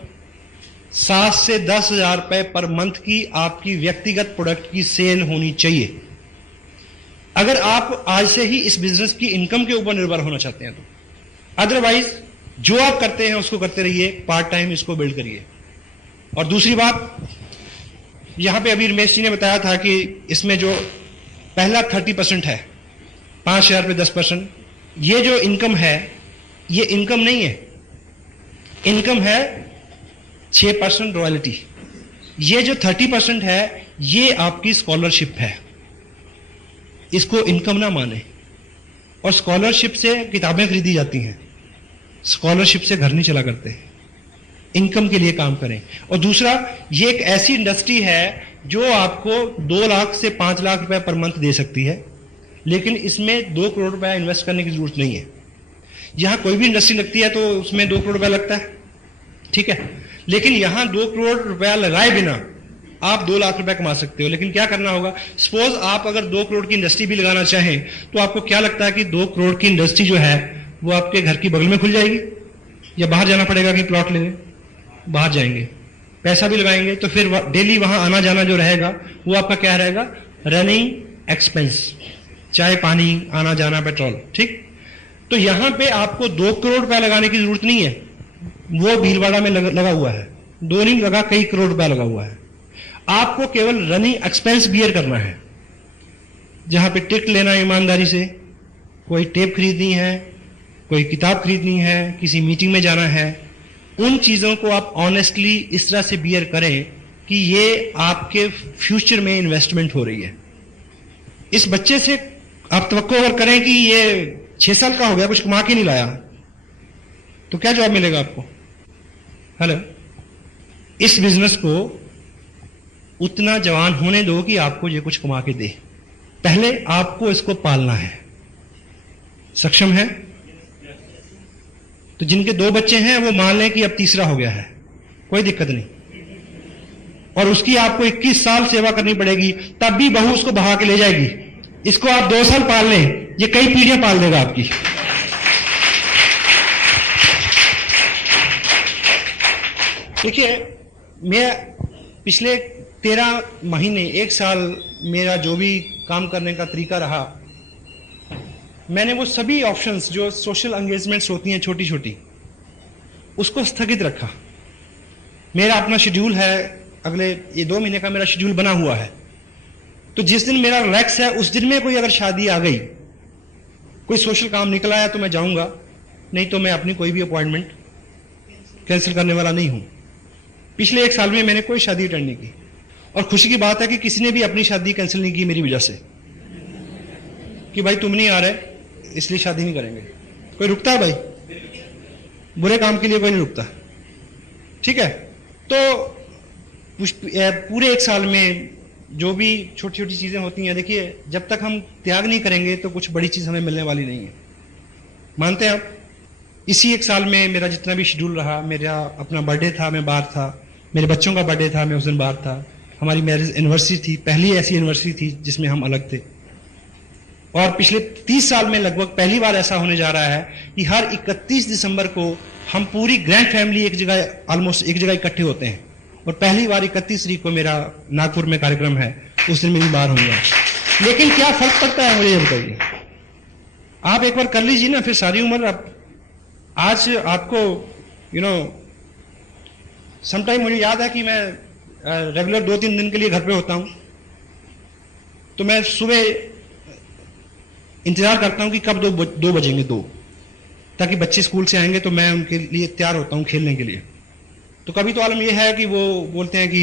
7 से 10 हजार रुपए पर मंथ की आपकी व्यक्तिगत प्रोडक्ट की सेल होनी चाहिए। अगर आप आज से ही इस बिजनेस की इनकम के ऊपर निर्भर होना चाहते हैं तो, अदरवाइज जो आप करते हैं उसको करते रहिए, पार्ट टाइम इसको बिल्ड करिए। और दूसरी बात, यहां पे अभी रमेश जी ने बताया था कि इसमें जो पहला 30% है, 5,000 पे 10%, ये जो इनकम है ये इनकम नहीं है, इनकम है 6% रॉयल्टी। ये जो 30% है ये आपकी स्कॉलरशिप है, इसको इनकम ना माने। और स्कॉलरशिप से किताबें खरीदी जाती हैं, स्कॉलरशिप से घर नहीं चला करते। इनकम के लिए काम करें। और दूसरा, ये एक ऐसी इंडस्ट्री है जो आपको 2 लाख से 5 लाख रुपए पर मंथ दे सकती है, लेकिन इसमें 2 करोड़ रुपया इन्वेस्ट करने की जरूरत नहीं है। यहां कोई भी इंडस्ट्री लगती है तो उसमें 2 करोड़ रुपया लगता है, ठीक है, लेकिन यहां 2 करोड़ रुपया लगाए बिना आप 2 लाख रुपया कमा सकते हो। लेकिन क्या करना होगा, सपोज आप अगर 2 करोड़ की इंडस्ट्री भी लगाना चाहें तो आपको क्या लगता है कि 2 करोड़ की इंडस्ट्री जो है वो आपके घर की बगल में खुल जाएगी, या बाहर जाना पड़ेगा कि प्लॉट लेने? बाहर जाएंगे, पैसा भी लगाएंगे, तो फिर डेली वहां आना जाना जो रहेगा वो आपका क्या रहेगा, रनिंग एक्सपेंस, चाहे पानी, आना जाना, पेट्रोल, ठीक। तो यहां पे आपको 2 करोड़ रुपया लगाने की जरूरत नहीं है, वो भीलवाड़ा में लगा हुआ है, 2 नहीं लगा, कई करोड़ रुपया लगा हुआ है। आपको केवल रनिंग एक्सपेंस बियर करना है, जहां पे टिकट लेना है ईमानदारी से, कोई टेप खरीदनी है, कोई किताब खरीदनी है, किसी मीटिंग में जाना है, उन चीजों को आप ऑनेस्टली इस तरह से बियर करें कि ये आपके फ्यूचर में इन्वेस्टमेंट हो रही है। इस बच्चे से आप तवक्को अगर करें कि ये 6 साल का हो गया, कुछ कमा के नहीं लाया, तो क्या जवाब मिलेगा आपको? हेलो, इस बिजनेस को उतना जवान होने दो कि आपको ये कुछ कमा के दे। पहले आपको इसको पालना है। सक्षम है? तो जिनके 2 बच्चे हैं वो मान लें कि अब तीसरा हो गया है, कोई दिक्कत नहीं, और उसकी आपको 21 साल सेवा करनी पड़ेगी, तब भी बहू उसको बहा के ले जाएगी। इसको आप 2 साल पाल लें, ये कई पीढ़ियां पाल देगा आपकी। देखिए, मैं पिछले 13 महीने, 1 साल मेरा जो भी काम करने का तरीका रहा, मैंने वो सभी ऑप्शंस जो सोशल एंगेजमेंट्स होती हैं छोटी छोटी, उसको स्थगित रखा। मेरा अपना शेड्यूल है, अगले ये 2 महीने का मेरा शेड्यूल बना हुआ है। तो जिस दिन मेरा रिलैक्स है उस दिन में कोई अगर शादी आ गई, कोई सोशल काम निकल आया तो मैं जाऊंगा, नहीं तो मैं अपनी कोई भी अपॉइंटमेंट कैंसिल करने वाला नहीं हूं। पिछले 1 साल में मैंने कोई शादी अटेंड नहीं की, और खुशी की बात है कि किसी ने भी अपनी शादी कैंसिल नहीं की मेरी वजह से, कि भाई तुम नहीं आ रहे इसलिए शादी नहीं करेंगे। कोई रुकता है भाई? बुरे काम के लिए कोई नहीं रुकता, ठीक है। तो पूरे 1 साल में जो भी छोटी छोटी चीजें होती हैं, देखिए, जब तक हम त्याग नहीं करेंगे तो कुछ बड़ी चीज हमें मिलने वाली नहीं है। मानते हैं आप? इसी 1 साल में मेरा जितना भी शेड्यूल रहा, मेरा अपना बर्थडे था, मैं बाहर था, मेरे बच्चों का बर्थडे था, मैं उस दिन बाहर था, हमारी मैरिज एनिवर्सरी थी, पहली ऐसी एनिवर्सरी थी जिसमें हम अलग थे, और पिछले 30 साल में लगभग पहली बार ऐसा होने जा रहा है कि हर 31 दिसंबर को हम पूरी ग्रैंड फैमिली एक जगह, ऑलमोस्ट एक जगह इकट्ठे होते हैं, और पहली बार 31 तारीख को मेरा नागपुर में कार्यक्रम है, उस दिन मेरी बार होगा। लेकिन क्या फर्क पड़ता है मुझे ये बताइए? आप एक बार कर लीजिए ना, फिर सारी उम्र आप, आज आपको समटाइम मुझे याद है कि मैं रेगुलर 2-3 दिन के लिए घर पे होता हूं, तो मैं सुबह इंतजार करता हूं कि कब 2 बजेंगे, 2, ताकि बच्चे स्कूल से आएंगे तो मैं उनके लिए तैयार होता हूं खेलने के लिए। तो कभी तो आलम यह है कि वो बोलते हैं कि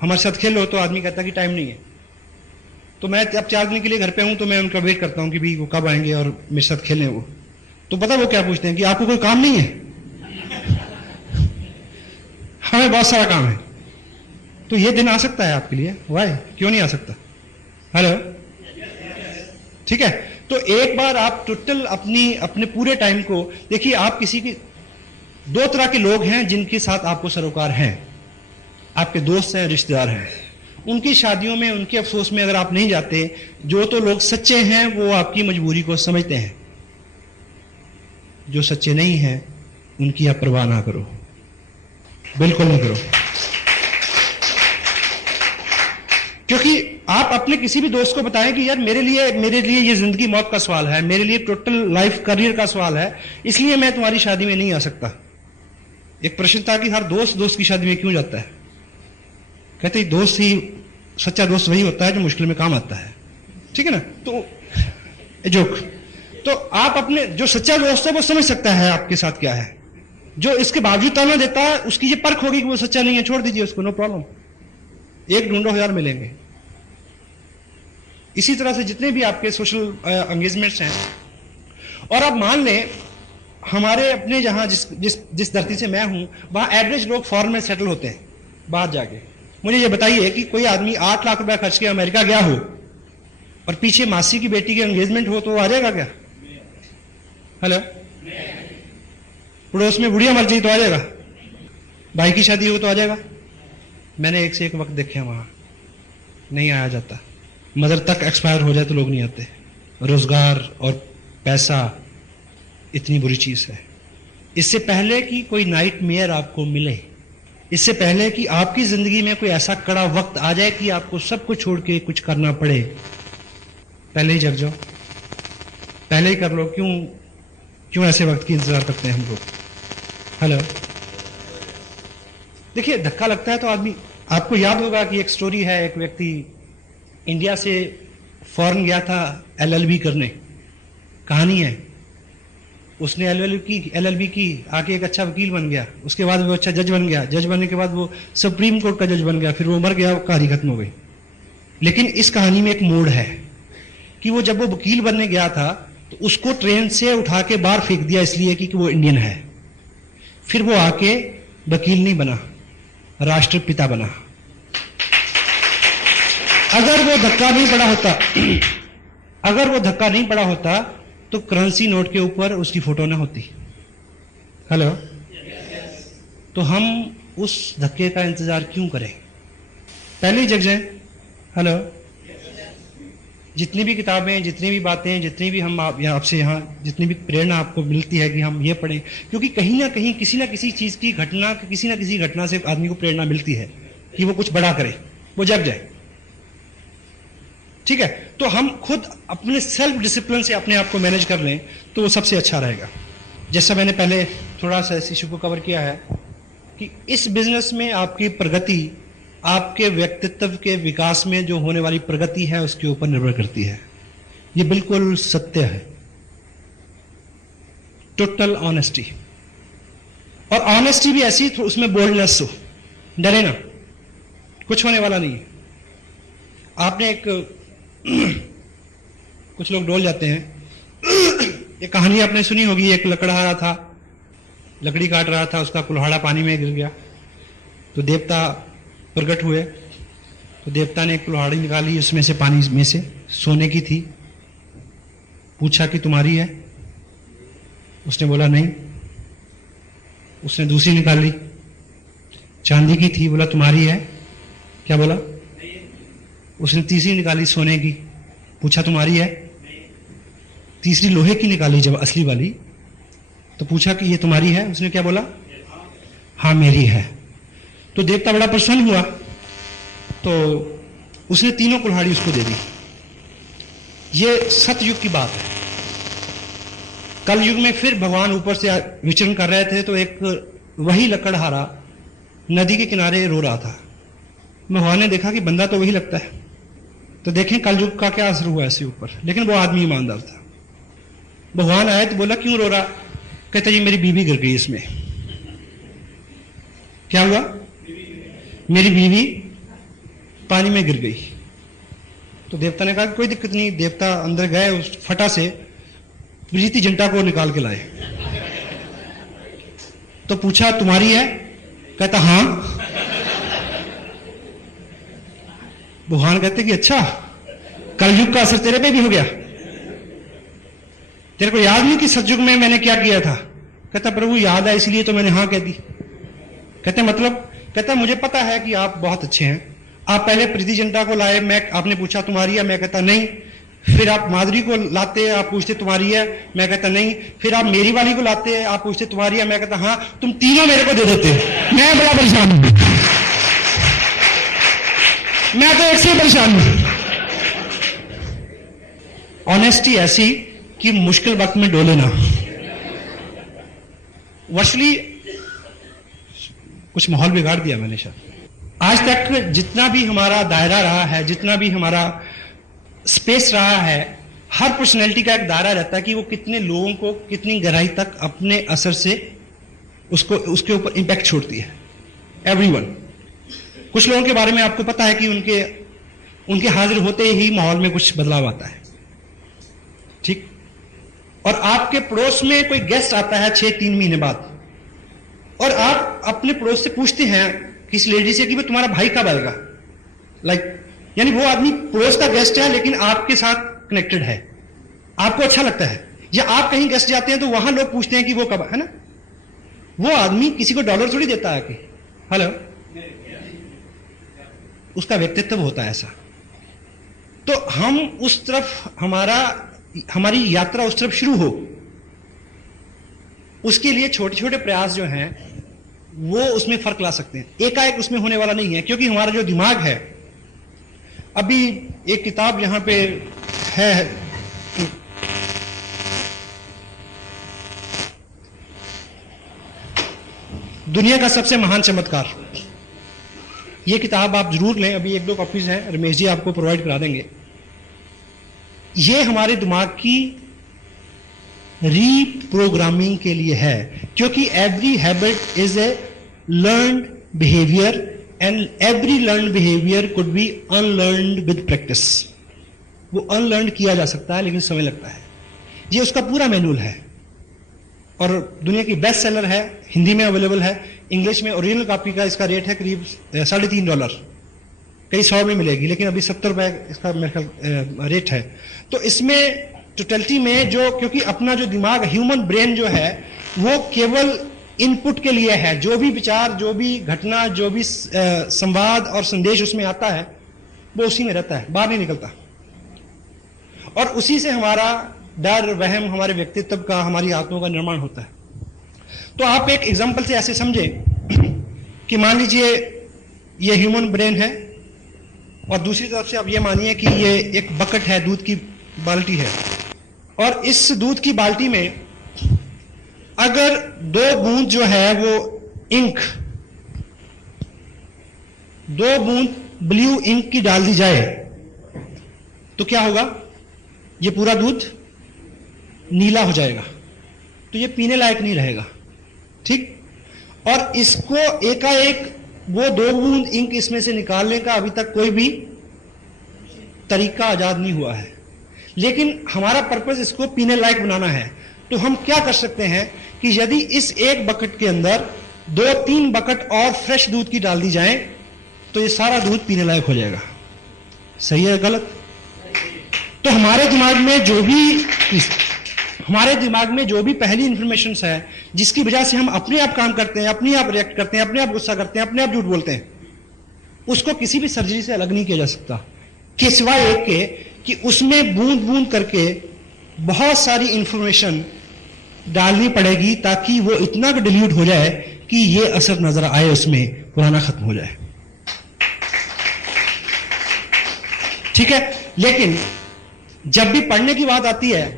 हमारे साथ खेलो, तो आदमी कहता है कि टाइम नहीं है। तो मैं अब 4 दिन के लिए घर पे हूं, तो मैं उनका वेट करता हूं कि भाई वो कब आएंगे और मेरे साथ खेलें। वो तो पता वो क्या पूछते हैं कि आपको कोई काम नहीं है? हमें बहुत सारा काम है। तो ये दिन आ सकता है आपके लिए, वाई, क्यों नहीं आ सकता? हेलो, ठीक है। तो एक बार आप टोटल अपने पूरे टाइम को देखिए। आप किसी की 2 तरह के लोग हैं जिनके साथ आपको सरोकार हैं, आपके दोस्त हैं, रिश्तेदार हैं। उनकी शादियों में, उनके अफसोस में अगर आप नहीं जाते, जो तो लोग सच्चे हैं वो आपकी मजबूरी को समझते हैं, जो सच्चे नहीं हैं उनकी आप परवाह ना करो, बिल्कुल नहीं करो। क्योंकि आप अपने किसी भी दोस्त को बताएं कि यार मेरे लिए ये जिंदगी मौत का सवाल है, मेरे लिए टोटल लाइफ करियर का सवाल है, इसलिए मैं तुम्हारी शादी में नहीं आ सकता। एक प्रश्न था कि हर दोस्त की शादी में क्यों जाता है? कहते दोस्त ही, सच्चा दोस्त वही होता है जो मुश्किल में काम आता है, ठीक है ना। तो जोक, तो आप अपने जो सच्चा दोस्त है वो समझ सकता है आपके साथ क्या है। जो इसके बावजूद ताना देता है उसकी ये परख होगी कि वो सच्चा नहीं है, छोड़ दीजिए उसको, नो प्रॉब्लम, एक ढूंढो 1000 मिलेंगे। इसी तरह से जितने भी आपके सोशल एंगेजमेंट्स हैं, और आप मान लें हमारे अपने जहां जिस धरती से मैं हूं, वहां एवरेज लोग फॉरेन में सेटल होते हैं बाहर जाके। मुझे ये बताइए कि कोई आदमी 8 लाख रुपया खर्च के अमेरिका गया हो और पीछे मासी की बेटी की एंगेजमेंट हो तो वो आ जाएगा क्या? हेलो, पड़ोस में बुढ़िया मर गई तो आ जाएगा? भाई की शादी हो तो आ जाएगा? मैंने एक से एक वक्त देखे वहां, नहीं आया जाता। मदर तक एक्सपायर हो जाए तो लोग नहीं आते। रोजगार और पैसा इतनी बुरी चीज है। इससे पहले कि कोई नाइट मेयर आपको मिले, इससे पहले कि आपकी जिंदगी में कोई ऐसा कड़ा वक्त आ जाए कि आपको सब कुछ छोड़ के कुछ करना पड़े, पहले ही जग जाओ, पहले ही कर लो। क्यों ऐसे वक्त की इंतजार करते हैं हम लोग? हेलो, देखिए धक्का लगता है तो आदमी, आपको याद होगा कि एक स्टोरी है, एक व्यक्ति इंडिया से फॉरेन गया था LLB करने, कहानी है। उसने LLB की, आके एक अच्छा वकील बन गया, उसके बाद वो अच्छा जज बन गया, जज बनने के बाद वो सुप्रीम कोर्ट का जज बन गया, फिर वो मर गया, कहानी खत्म हो गई। लेकिन इस कहानी में एक मोड़ है कि वो जब वो वकील बनने गया था तो उसको ट्रेन से उठा के बाहर फेंक दिया इसलिए कि वो इंडियन है। फिर वो आके वकील नहीं बना, राष्ट्रपिता बना। अगर वो धक्का नहीं पड़ा होता तो करेंसी नोट के ऊपर उसकी फोटो ना होती। हेलो, तो हम उस धक्के का इंतजार क्यों करें? पहले ही जग जाए। हेलो, जितनी भी किताबें, जितनी भी बातें, जितनी भी हम आपसे यहाँ जितनी भी प्रेरणा आपको मिलती है कि हम ये पढ़ें, क्योंकि कहीं ना कहीं किसी ना किसी चीज की घटना, किसी ना किसी घटना से आदमी को प्रेरणा मिलती है कि वो कुछ बड़ा करे, वो जग जाए। ठीक है, तो हम खुद अपने सेल्फ डिसिप्लिन से अपने आप को मैनेज कर लें तो वो सबसे अच्छा रहेगा। जैसा मैंने पहले थोड़ा सा इस इशू को कवर किया है कि इस बिजनेस में आपकी प्रगति, आपके व्यक्तित्व के विकास में जो होने वाली प्रगति है उसके ऊपर निर्भर करती है। ये बिल्कुल सत्य है। टोटल ऑनेस्टी, और ऑनेस्टी भी ऐसी, उसमें बोल्डनेस हो, डरे ना, कुछ होने वाला नहीं है। आपने कुछ लोग डोल जाते हैं। एक कहानी आपने सुनी होगी, एक लकड़हारा था, लकड़ी काट रहा था, उसका कुल्हाड़ा पानी में गिर गया तो देवता प्रकट हुए। तो देवता ने एक कुल्हाड़ी निकाली, उसमें से पानी में से सोने की थी। पूछा कि तुम्हारी है? उसने बोला नहीं। उसने दूसरी निकाली, चांदी की थी, बोला तुम्हारी है? क्या बोला? उसने तीसरी निकाली, सोने की, पूछा तुम्हारी है? तीसरी लोहे की निकाली जब असली वाली, तो पूछा कि ये तुम्हारी है? उसने क्या बोला? हाँ मेरी है। तो देवता बड़ा प्रसन्न हुआ, तो उसने तीनों कुल्हाड़ी उसको दे दी। ये सतयुग की बात है। कल युग में फिर भगवान ऊपर से विचरण कर रहे थे तो एक वही लकड़हारा नदी के किनारे रो रहा था। भगवान ने देखा कि बंदा तो वही लगता है, तो देखें कल युग का क्या असर हुआ ऐसे ऊपर। लेकिन वो आदमी ईमानदार था। भगवान आए तो बोला क्यों रो रहा? कहता जी मेरी बीवी गिर गई इसमें। क्या हुआ? मेरी बीवी पानी में गिर गई। तो देवता ने कहा कोई दिक्कत नहीं। देवता अंदर गए, उस फटा से प्रीति जिंटा को निकाल के लाए। तो पूछा तुम्हारी है? कहता हाँ। भगवान कहते कि अच्छा, कलयुग का असर तेरे पे भी हो गया? तेरे को याद नहीं कि सतयुग में मैंने क्या किया था? कहता प्रभु याद है इसलिए तो मैंने हाँ कह दी। कहते मतलब? कहता मुझे पता है कि आप बहुत अच्छे हैं। आप पहले प्रीति जिंटा को लाए, आपने पूछा तुम्हारी है? मैं कहता नहीं। फिर आप माधुरी को लाते, आप पूछते तुम्हारी है? मैं कहता नहीं। फिर आप मेरी वाली को लाते, आप पूछते तुम्हारी है? मैं कहता हाँ। तुम तीनों मेरे को दे देते। मैं बड़ा परेशान हूं, मैं तो एक से परेशान हूं। ऑनेस्टी ऐसी कि मुश्किल वक्त में डोले ना। वशली कुछ माहौल बिगाड़ दिया मैंने शायद। आज तक जितना भी हमारा दायरा रहा है, जितना भी हमारा स्पेस रहा है, हर पर्सनैलिटी का एक दायरा रहता है कि वो कितने लोगों को कितनी गहराई तक अपने असर से उसके ऊपर इंपैक्ट छोड़ती है। एवरीवन। कुछ लोगों के बारे में आपको पता है कि उनके हाजिर होते ही माहौल में कुछ बदलाव आता है। ठीक। और आपके पड़ोस में कोई गेस्ट आता है 6-3 महीने बाद, और आप अपने पड़ोस से पूछते हैं किसी लेडी से कि वो तुम्हारा भाई कब आएगा? लाइक यानी वो आदमी पड़ोस का गेस्ट है लेकिन आपके साथ कनेक्टेड है, आपको अच्छा लगता है। या आप कहीं गेस्ट जाते हैं तो वहां लोग पूछते हैं कि वो कब है ना, वो आदमी किसी को डॉलर थोड़ी देता है कि हेलो, उसका व्यक्तित्व होता है ऐसा। तो हम उस तरफ हमारी यात्रा उस तरफ शुरू हो, उसके लिए छोटे छोटे प्रयास जो हैं वो उसमें फर्क ला सकते हैं। एकाएक उसमें होने वाला नहीं है, क्योंकि हमारा जो दिमाग है, अभी एक किताब यहां पे है, दुनिया का सबसे महान चमत्कार। ये किताब आप जरूर लें, अभी 1-2 कॉपीज हैं, रमेश जी आपको प्रोवाइड करा देंगे। ये हमारे दिमाग की रीप्रोग्रामिंग के लिए है, क्योंकि every habit is a learned behaviour and every learned behaviour could be unlearned with practice. वो अनलर्न किया जा सकता है लेकिन समय लगता है। ये उसका पूरा मैनुअल है और दुनिया की बेस्ट सेलर है, हिंदी में अवेलेबल है, इंग्लिश में ओरिजिनल कॉपी का इसका रेट है करीब $3.5, कई 100 में मिलेगी, लेकिन अभी ₹70 इसका मेरे ख्याल रेट है। तो इसमें टोटलिटी में जो, क्योंकि अपना जो दिमाग, ह्यूमन ब्रेन जो है वो केवल इनपुट के लिए है, जो भी विचार, जो भी घटना, जो भी संवाद और संदेश उसमें आता है वो उसी में रहता है, बाहर नहीं निकलता। और उसी से हमारा डर, वहम, हमारे व्यक्तित्व का, हमारी आत्माओं का निर्माण होता है। तो आप एक एग्जाम्पल से ऐसे समझे कि मान लीजिए ये ह्यूमन ब्रेन है और दूसरी तरफ से आप ये मानिए कि ये एक बकेट है, दूध की बाल्टी है, और इस दूध की बाल्टी में अगर 2 बूंद जो है वो इंक, 2 बूंद ब्लू इंक की डाल दी जाए तो क्या होगा? ये पूरा दूध नीला हो जाएगा, तो ये पीने लायक नहीं रहेगा, ठीक। और इसको एकाएक वो 2 बूंद इंक इसमें से निकालने का अभी तक कोई भी तरीका आजाद नहीं हुआ है, लेकिन हमारा पर्पस इसको पीने लायक बनाना है। तो हम क्या कर सकते हैं कि यदि इस एक बकेट के अंदर 2-3 बकेट और फ्रेश दूध की डाल दी जाए तो ये सारा दूध पीने लायक हो जाएगा। सही है गलत? तो हमारे दिमाग में जो भी पहली इंफॉर्मेशन है जिसकी वजह से हम अपने आप काम करते हैं, अपने आप रिएक्ट करते हैं, अपने आप गुस्सा करते हैं, अपने आप झूठ बोलते हैं, उसको किसी भी सर्जरी से अलग नहीं किया जा सकता, कि सिवाय एक के कि उसमें बूंद बूंद करके बहुत सारी इंफॉर्मेशन डालनी पड़ेगी ताकि वो इतना डिल्यूट हो जाए कि ये असर नजर आए, उसमें पुराना खत्म हो जाए। ठीक है। लेकिन जब भी पढ़ने की बात आती है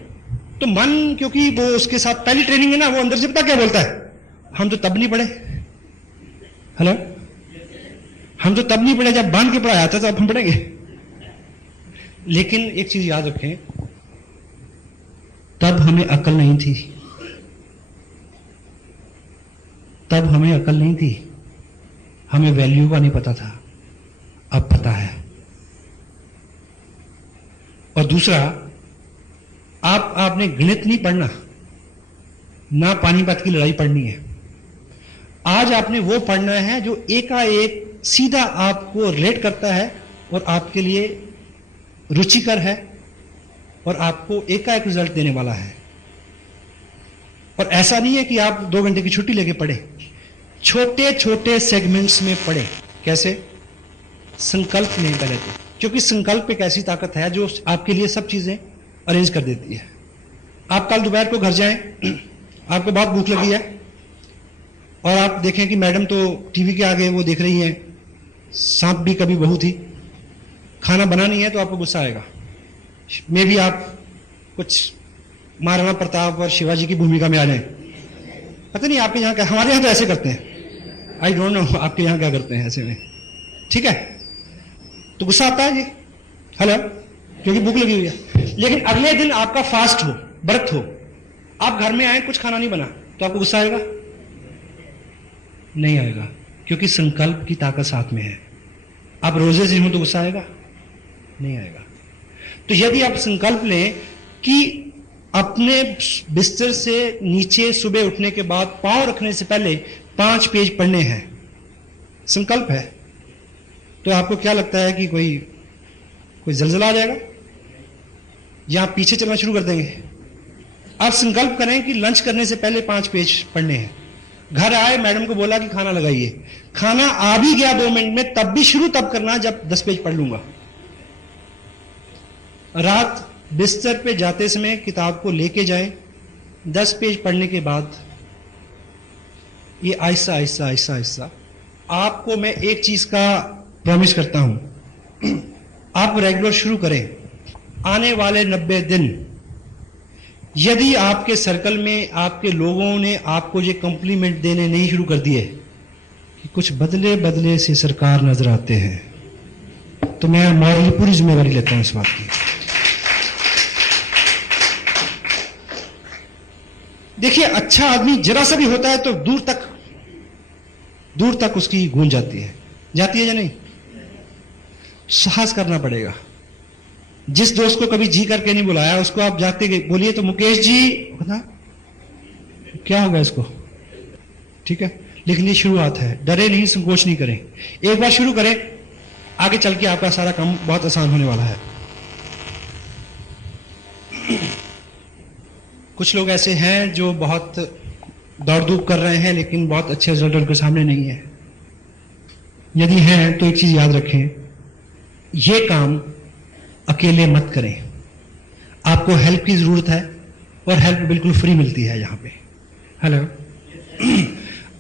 तो मन, क्योंकि वो उसके साथ पहली ट्रेनिंग है ना, वो अंदर से पता क्या बोलता है, हम तो तब नहीं पढ़े, हेलो, हम तो तब नहीं पढ़े जब बांध के पढ़ाया था, तो अब हम पढ़ेंगे। लेकिन एक चीज याद रखें, तब हमें अकल नहीं थी, तब हमें अकल नहीं थी, हमें वैल्यू का नहीं पता था, अब पता है। और दूसरा, आपने गणित नहीं पढ़ना, ना पानीपत की लड़ाई पढ़नी है। आज आपने वो पढ़ना है जो एकाएक सीधा आपको रिलेट करता है और आपके लिए रुचिकर है और आपको एकाएक रिजल्ट देने वाला है। और ऐसा नहीं है कि आप 2 घंटे की छुट्टी लेके पढ़े, छोटे छोटे सेगमेंट्स में पढ़े। कैसे? संकल्प नहीं पहले तो, क्योंकि संकल्प एक ऐसी ताकत है जो आपके लिए सब चीजें अरेंज कर देती है। आप कल दोपहर को घर जाएं, आपको बहुत भूख लगी है और आप देखें कि मैडम तो टीवी के आगे वो देख रही हैं सांप भी कभी बहू थी, खाना बना नहीं है, तो आपको गुस्सा आएगा। मे भी आप कुछ महाराणा प्रताप और शिवाजी की भूमिका में आ जाएं। पता नहीं आपके यहाँ क्या, हमारे यहाँ तो ऐसे करते हैं, आई डोंट नो आपके यहाँ क्या करते हैं ऐसे में। ठीक है, तो गुस्सा आता है जी, हेलो, क्योंकि भूख लगी हुई है। लेकिन अगले दिन आपका फास्ट हो, व्रत हो, आप घर में आए, कुछ खाना नहीं बना, तो आपको गुस्सा आएगा? नहीं आएगा, क्योंकि संकल्प की ताकत साथ में है। आप रोजे से हो तो गुस्सा आएगा? नहीं आएगा। तो यदि आप संकल्प लें कि अपने बिस्तर से नीचे सुबह उठने के बाद पांव रखने से पहले 5 पेज पढ़ने हैं, संकल्प है, तो आपको क्या लगता है कि कोई कोई जलजला आ जाएगा या आप पीछे चलना शुरू कर देंगे? आप संकल्प करें कि लंच करने से पहले 5 पेज पढ़ने हैं। घर आए, मैडम को बोला कि खाना लगाइए, खाना आ भी गया 2 मिनट में, तब भी शुरू तब करना जब 10 पेज पढ़ लूंगा। रात बिस्तर पे जाते समय किताब को लेके जाएं, 10 पेज पढ़ने के बाद ये आहिस्ता आहिस्ता आहिस्ता आहिस्ता। आपको मैं एक चीज का प्रॉमिस करता हूं, आप रेगुलर शुरू करें। आने वाले 90 दिन यदि आपके सर्कल में आपके लोगों ने आपको ये कॉम्प्लीमेंट देने नहीं शुरू कर दिए कि कुछ बदले बदले से सरकार नजर आते हैं, तो मैं मॉरली पूरी जिम्मेवारी लेता हूं इस बात की। देखिए, अच्छा आदमी जरा सा भी होता है तो दूर तक उसकी गूंज जाती है या नहीं? साहस करना पड़ेगा। जिस दोस्त को कभी जी करके नहीं बुलाया उसको आप जाते बोलिए तो मुकेश जी, पता क्या होगा इसको? ठीक है, लेकिन ये शुरुआत है। डरे नहीं, संकोच नहीं करें, एक बार शुरू करें, आगे चल के आपका सारा काम बहुत आसान होने वाला है। कुछ लोग ऐसे हैं जो बहुत दौड़ धूप कर रहे हैं लेकिन बहुत अच्छे रिजल्ट उनके सामने नहीं है। यदि हैं तो एक चीज याद रखें, यह काम अकेले मत करें। आपको हेल्प की जरूरत है और हेल्प बिल्कुल फ्री मिलती है यहां पे। हेलो।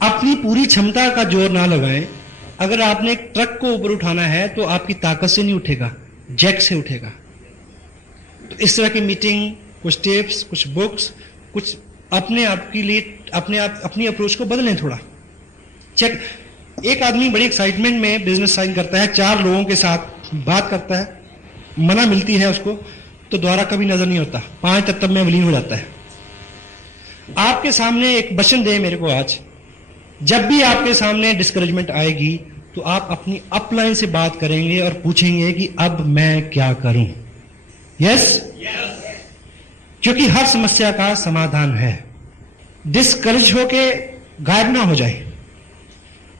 अपनी पूरी क्षमता का जोर ना लगाएं। अगर आपने एक ट्रक को ऊपर उठाना है तो आपकी ताकत से नहीं उठेगा, जैक से उठेगा। तो इस तरह की मीटिंग, कुछ टिप्स, कुछ बुक्स, कुछ अपने आप के लिए अपनी अप्रोच को बदलें थोड़ा। चेक। एक आदमी बड़ी एक्साइटमेंट में बिजनेस साइन करता है, 4 लोगों के साथ बात करता है, मना मिलती है उसको तो दोबारा कभी नजर नहीं होता, 5 तत्व में विलीन हो जाता है। आपके सामने एक वचन दे मेरे को आज, जब भी आपके सामने डिस्करेजमेंट आएगी तो आप अपनी अपलाइन से बात करेंगे और पूछेंगे कि अब मैं क्या करूं। यस? क्योंकि हर समस्या का समाधान है। डिस्करेज होके गायब ना हो जाए।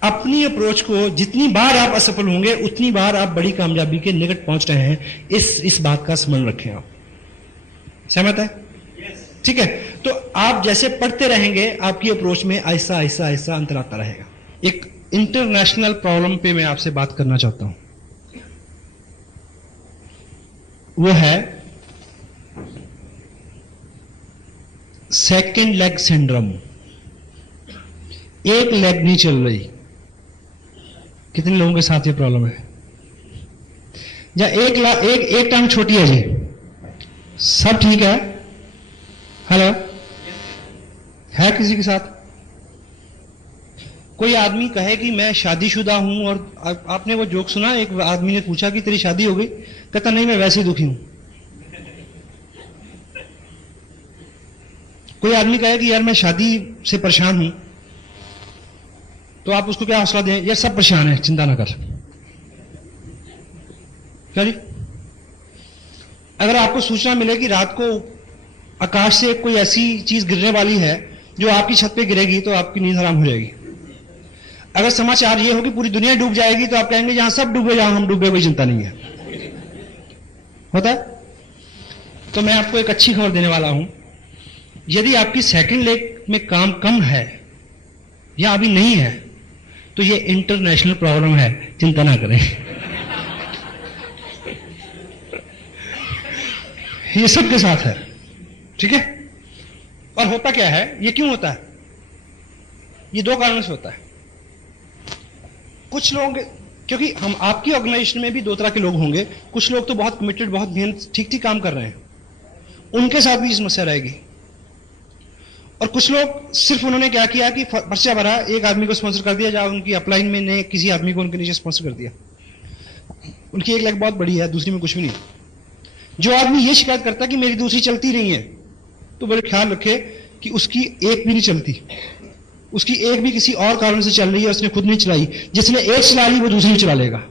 अपनी अप्रोच को जितनी बार आप असफल होंगे उतनी बार आप बड़ी कामयाबी के निकट पहुंच रहे हैं। इस बात का स्मरण रखें। आप सहमत है? ठीक है। तो आप जैसे पढ़ते रहेंगे आपकी अप्रोच में आहिस्ता आहिस्ता आहिस्ता अंतर आता रहेगा। एक इंटरनेशनल प्रॉब्लम पे मैं आपसे बात करना चाहता हूं, वो है सेकेंड लेग सिंड्रोम। एक लेग नहीं चल रही। कितने लोगों के साथ ये प्रॉब्लम है? या एक टांग छोटी है जी, सब ठीक है? हेलो, है किसी के साथ? कोई आदमी कहे कि मैं शादीशुदा हूं, और आपने वो जोक सुना, एक आदमी ने पूछा कि तेरी शादी हो गई? कहता नहीं, मैं वैसे ही दुखी हूं। कोई आदमी कहे कि यार मैं शादी से परेशान हूं, तो आप उसको क्या हौसला दें? यार सब परेशान है, चिंता ना कर। क्या जी? अगर आपको सूचना मिले कि रात को आकाश से कोई ऐसी चीज गिरने वाली है जो आपकी छत पे गिरेगी तो आपकी नींद हराम हो जाएगी। अगर समाचार ये हो कि पूरी दुनिया डूब जाएगी तो आप कहेंगे जहां सब डूबे जहां हम डूबे कोई चिंता नहीं है। होता है? तो मैं आपको एक अच्छी खबर देने वाला हूं। यदि आपकी सेकंड लेग में काम कम है या अभी नहीं है तो ये इंटरनेशनल प्रॉब्लम है, चिंता ना करें। ये सबके साथ है, ठीक है? और होता क्या है, ये क्यों होता है? ये 2 कारणों से होता है। कुछ लोग, क्योंकि हम आपकी ऑर्गेनाइजेशन में भी 2 तरह के लोग होंगे। कुछ लोग तो बहुत कमिटेड, बहुत मेहनत, ठीक काम कर रहे हैं, उनके साथ भी समस्या रहेगी। और कुछ लोग सिर्फ उन्होंने क्या किया कि पर्चा भरा, एक आदमी को स्पॉन्सर कर दिया, जहां उनकी अपलाइन में ने किसी आदमी को उनके नीचे स्पॉन्सर कर दिया। उनकी एक लेग बहुत बड़ी है, दूसरी में कुछ भी नहीं। जो आदमी ये शिकायत करता है कि मेरी दूसरी चलती नहीं है, तो बड़े ख्याल रखे कि उसकी एक भी नहीं चलती। उसकी एक भी किसी और कारण से चल रही है, उसने खुद नहीं चलाई। जिसने एक चला ली वो दूसरी चला लेगा।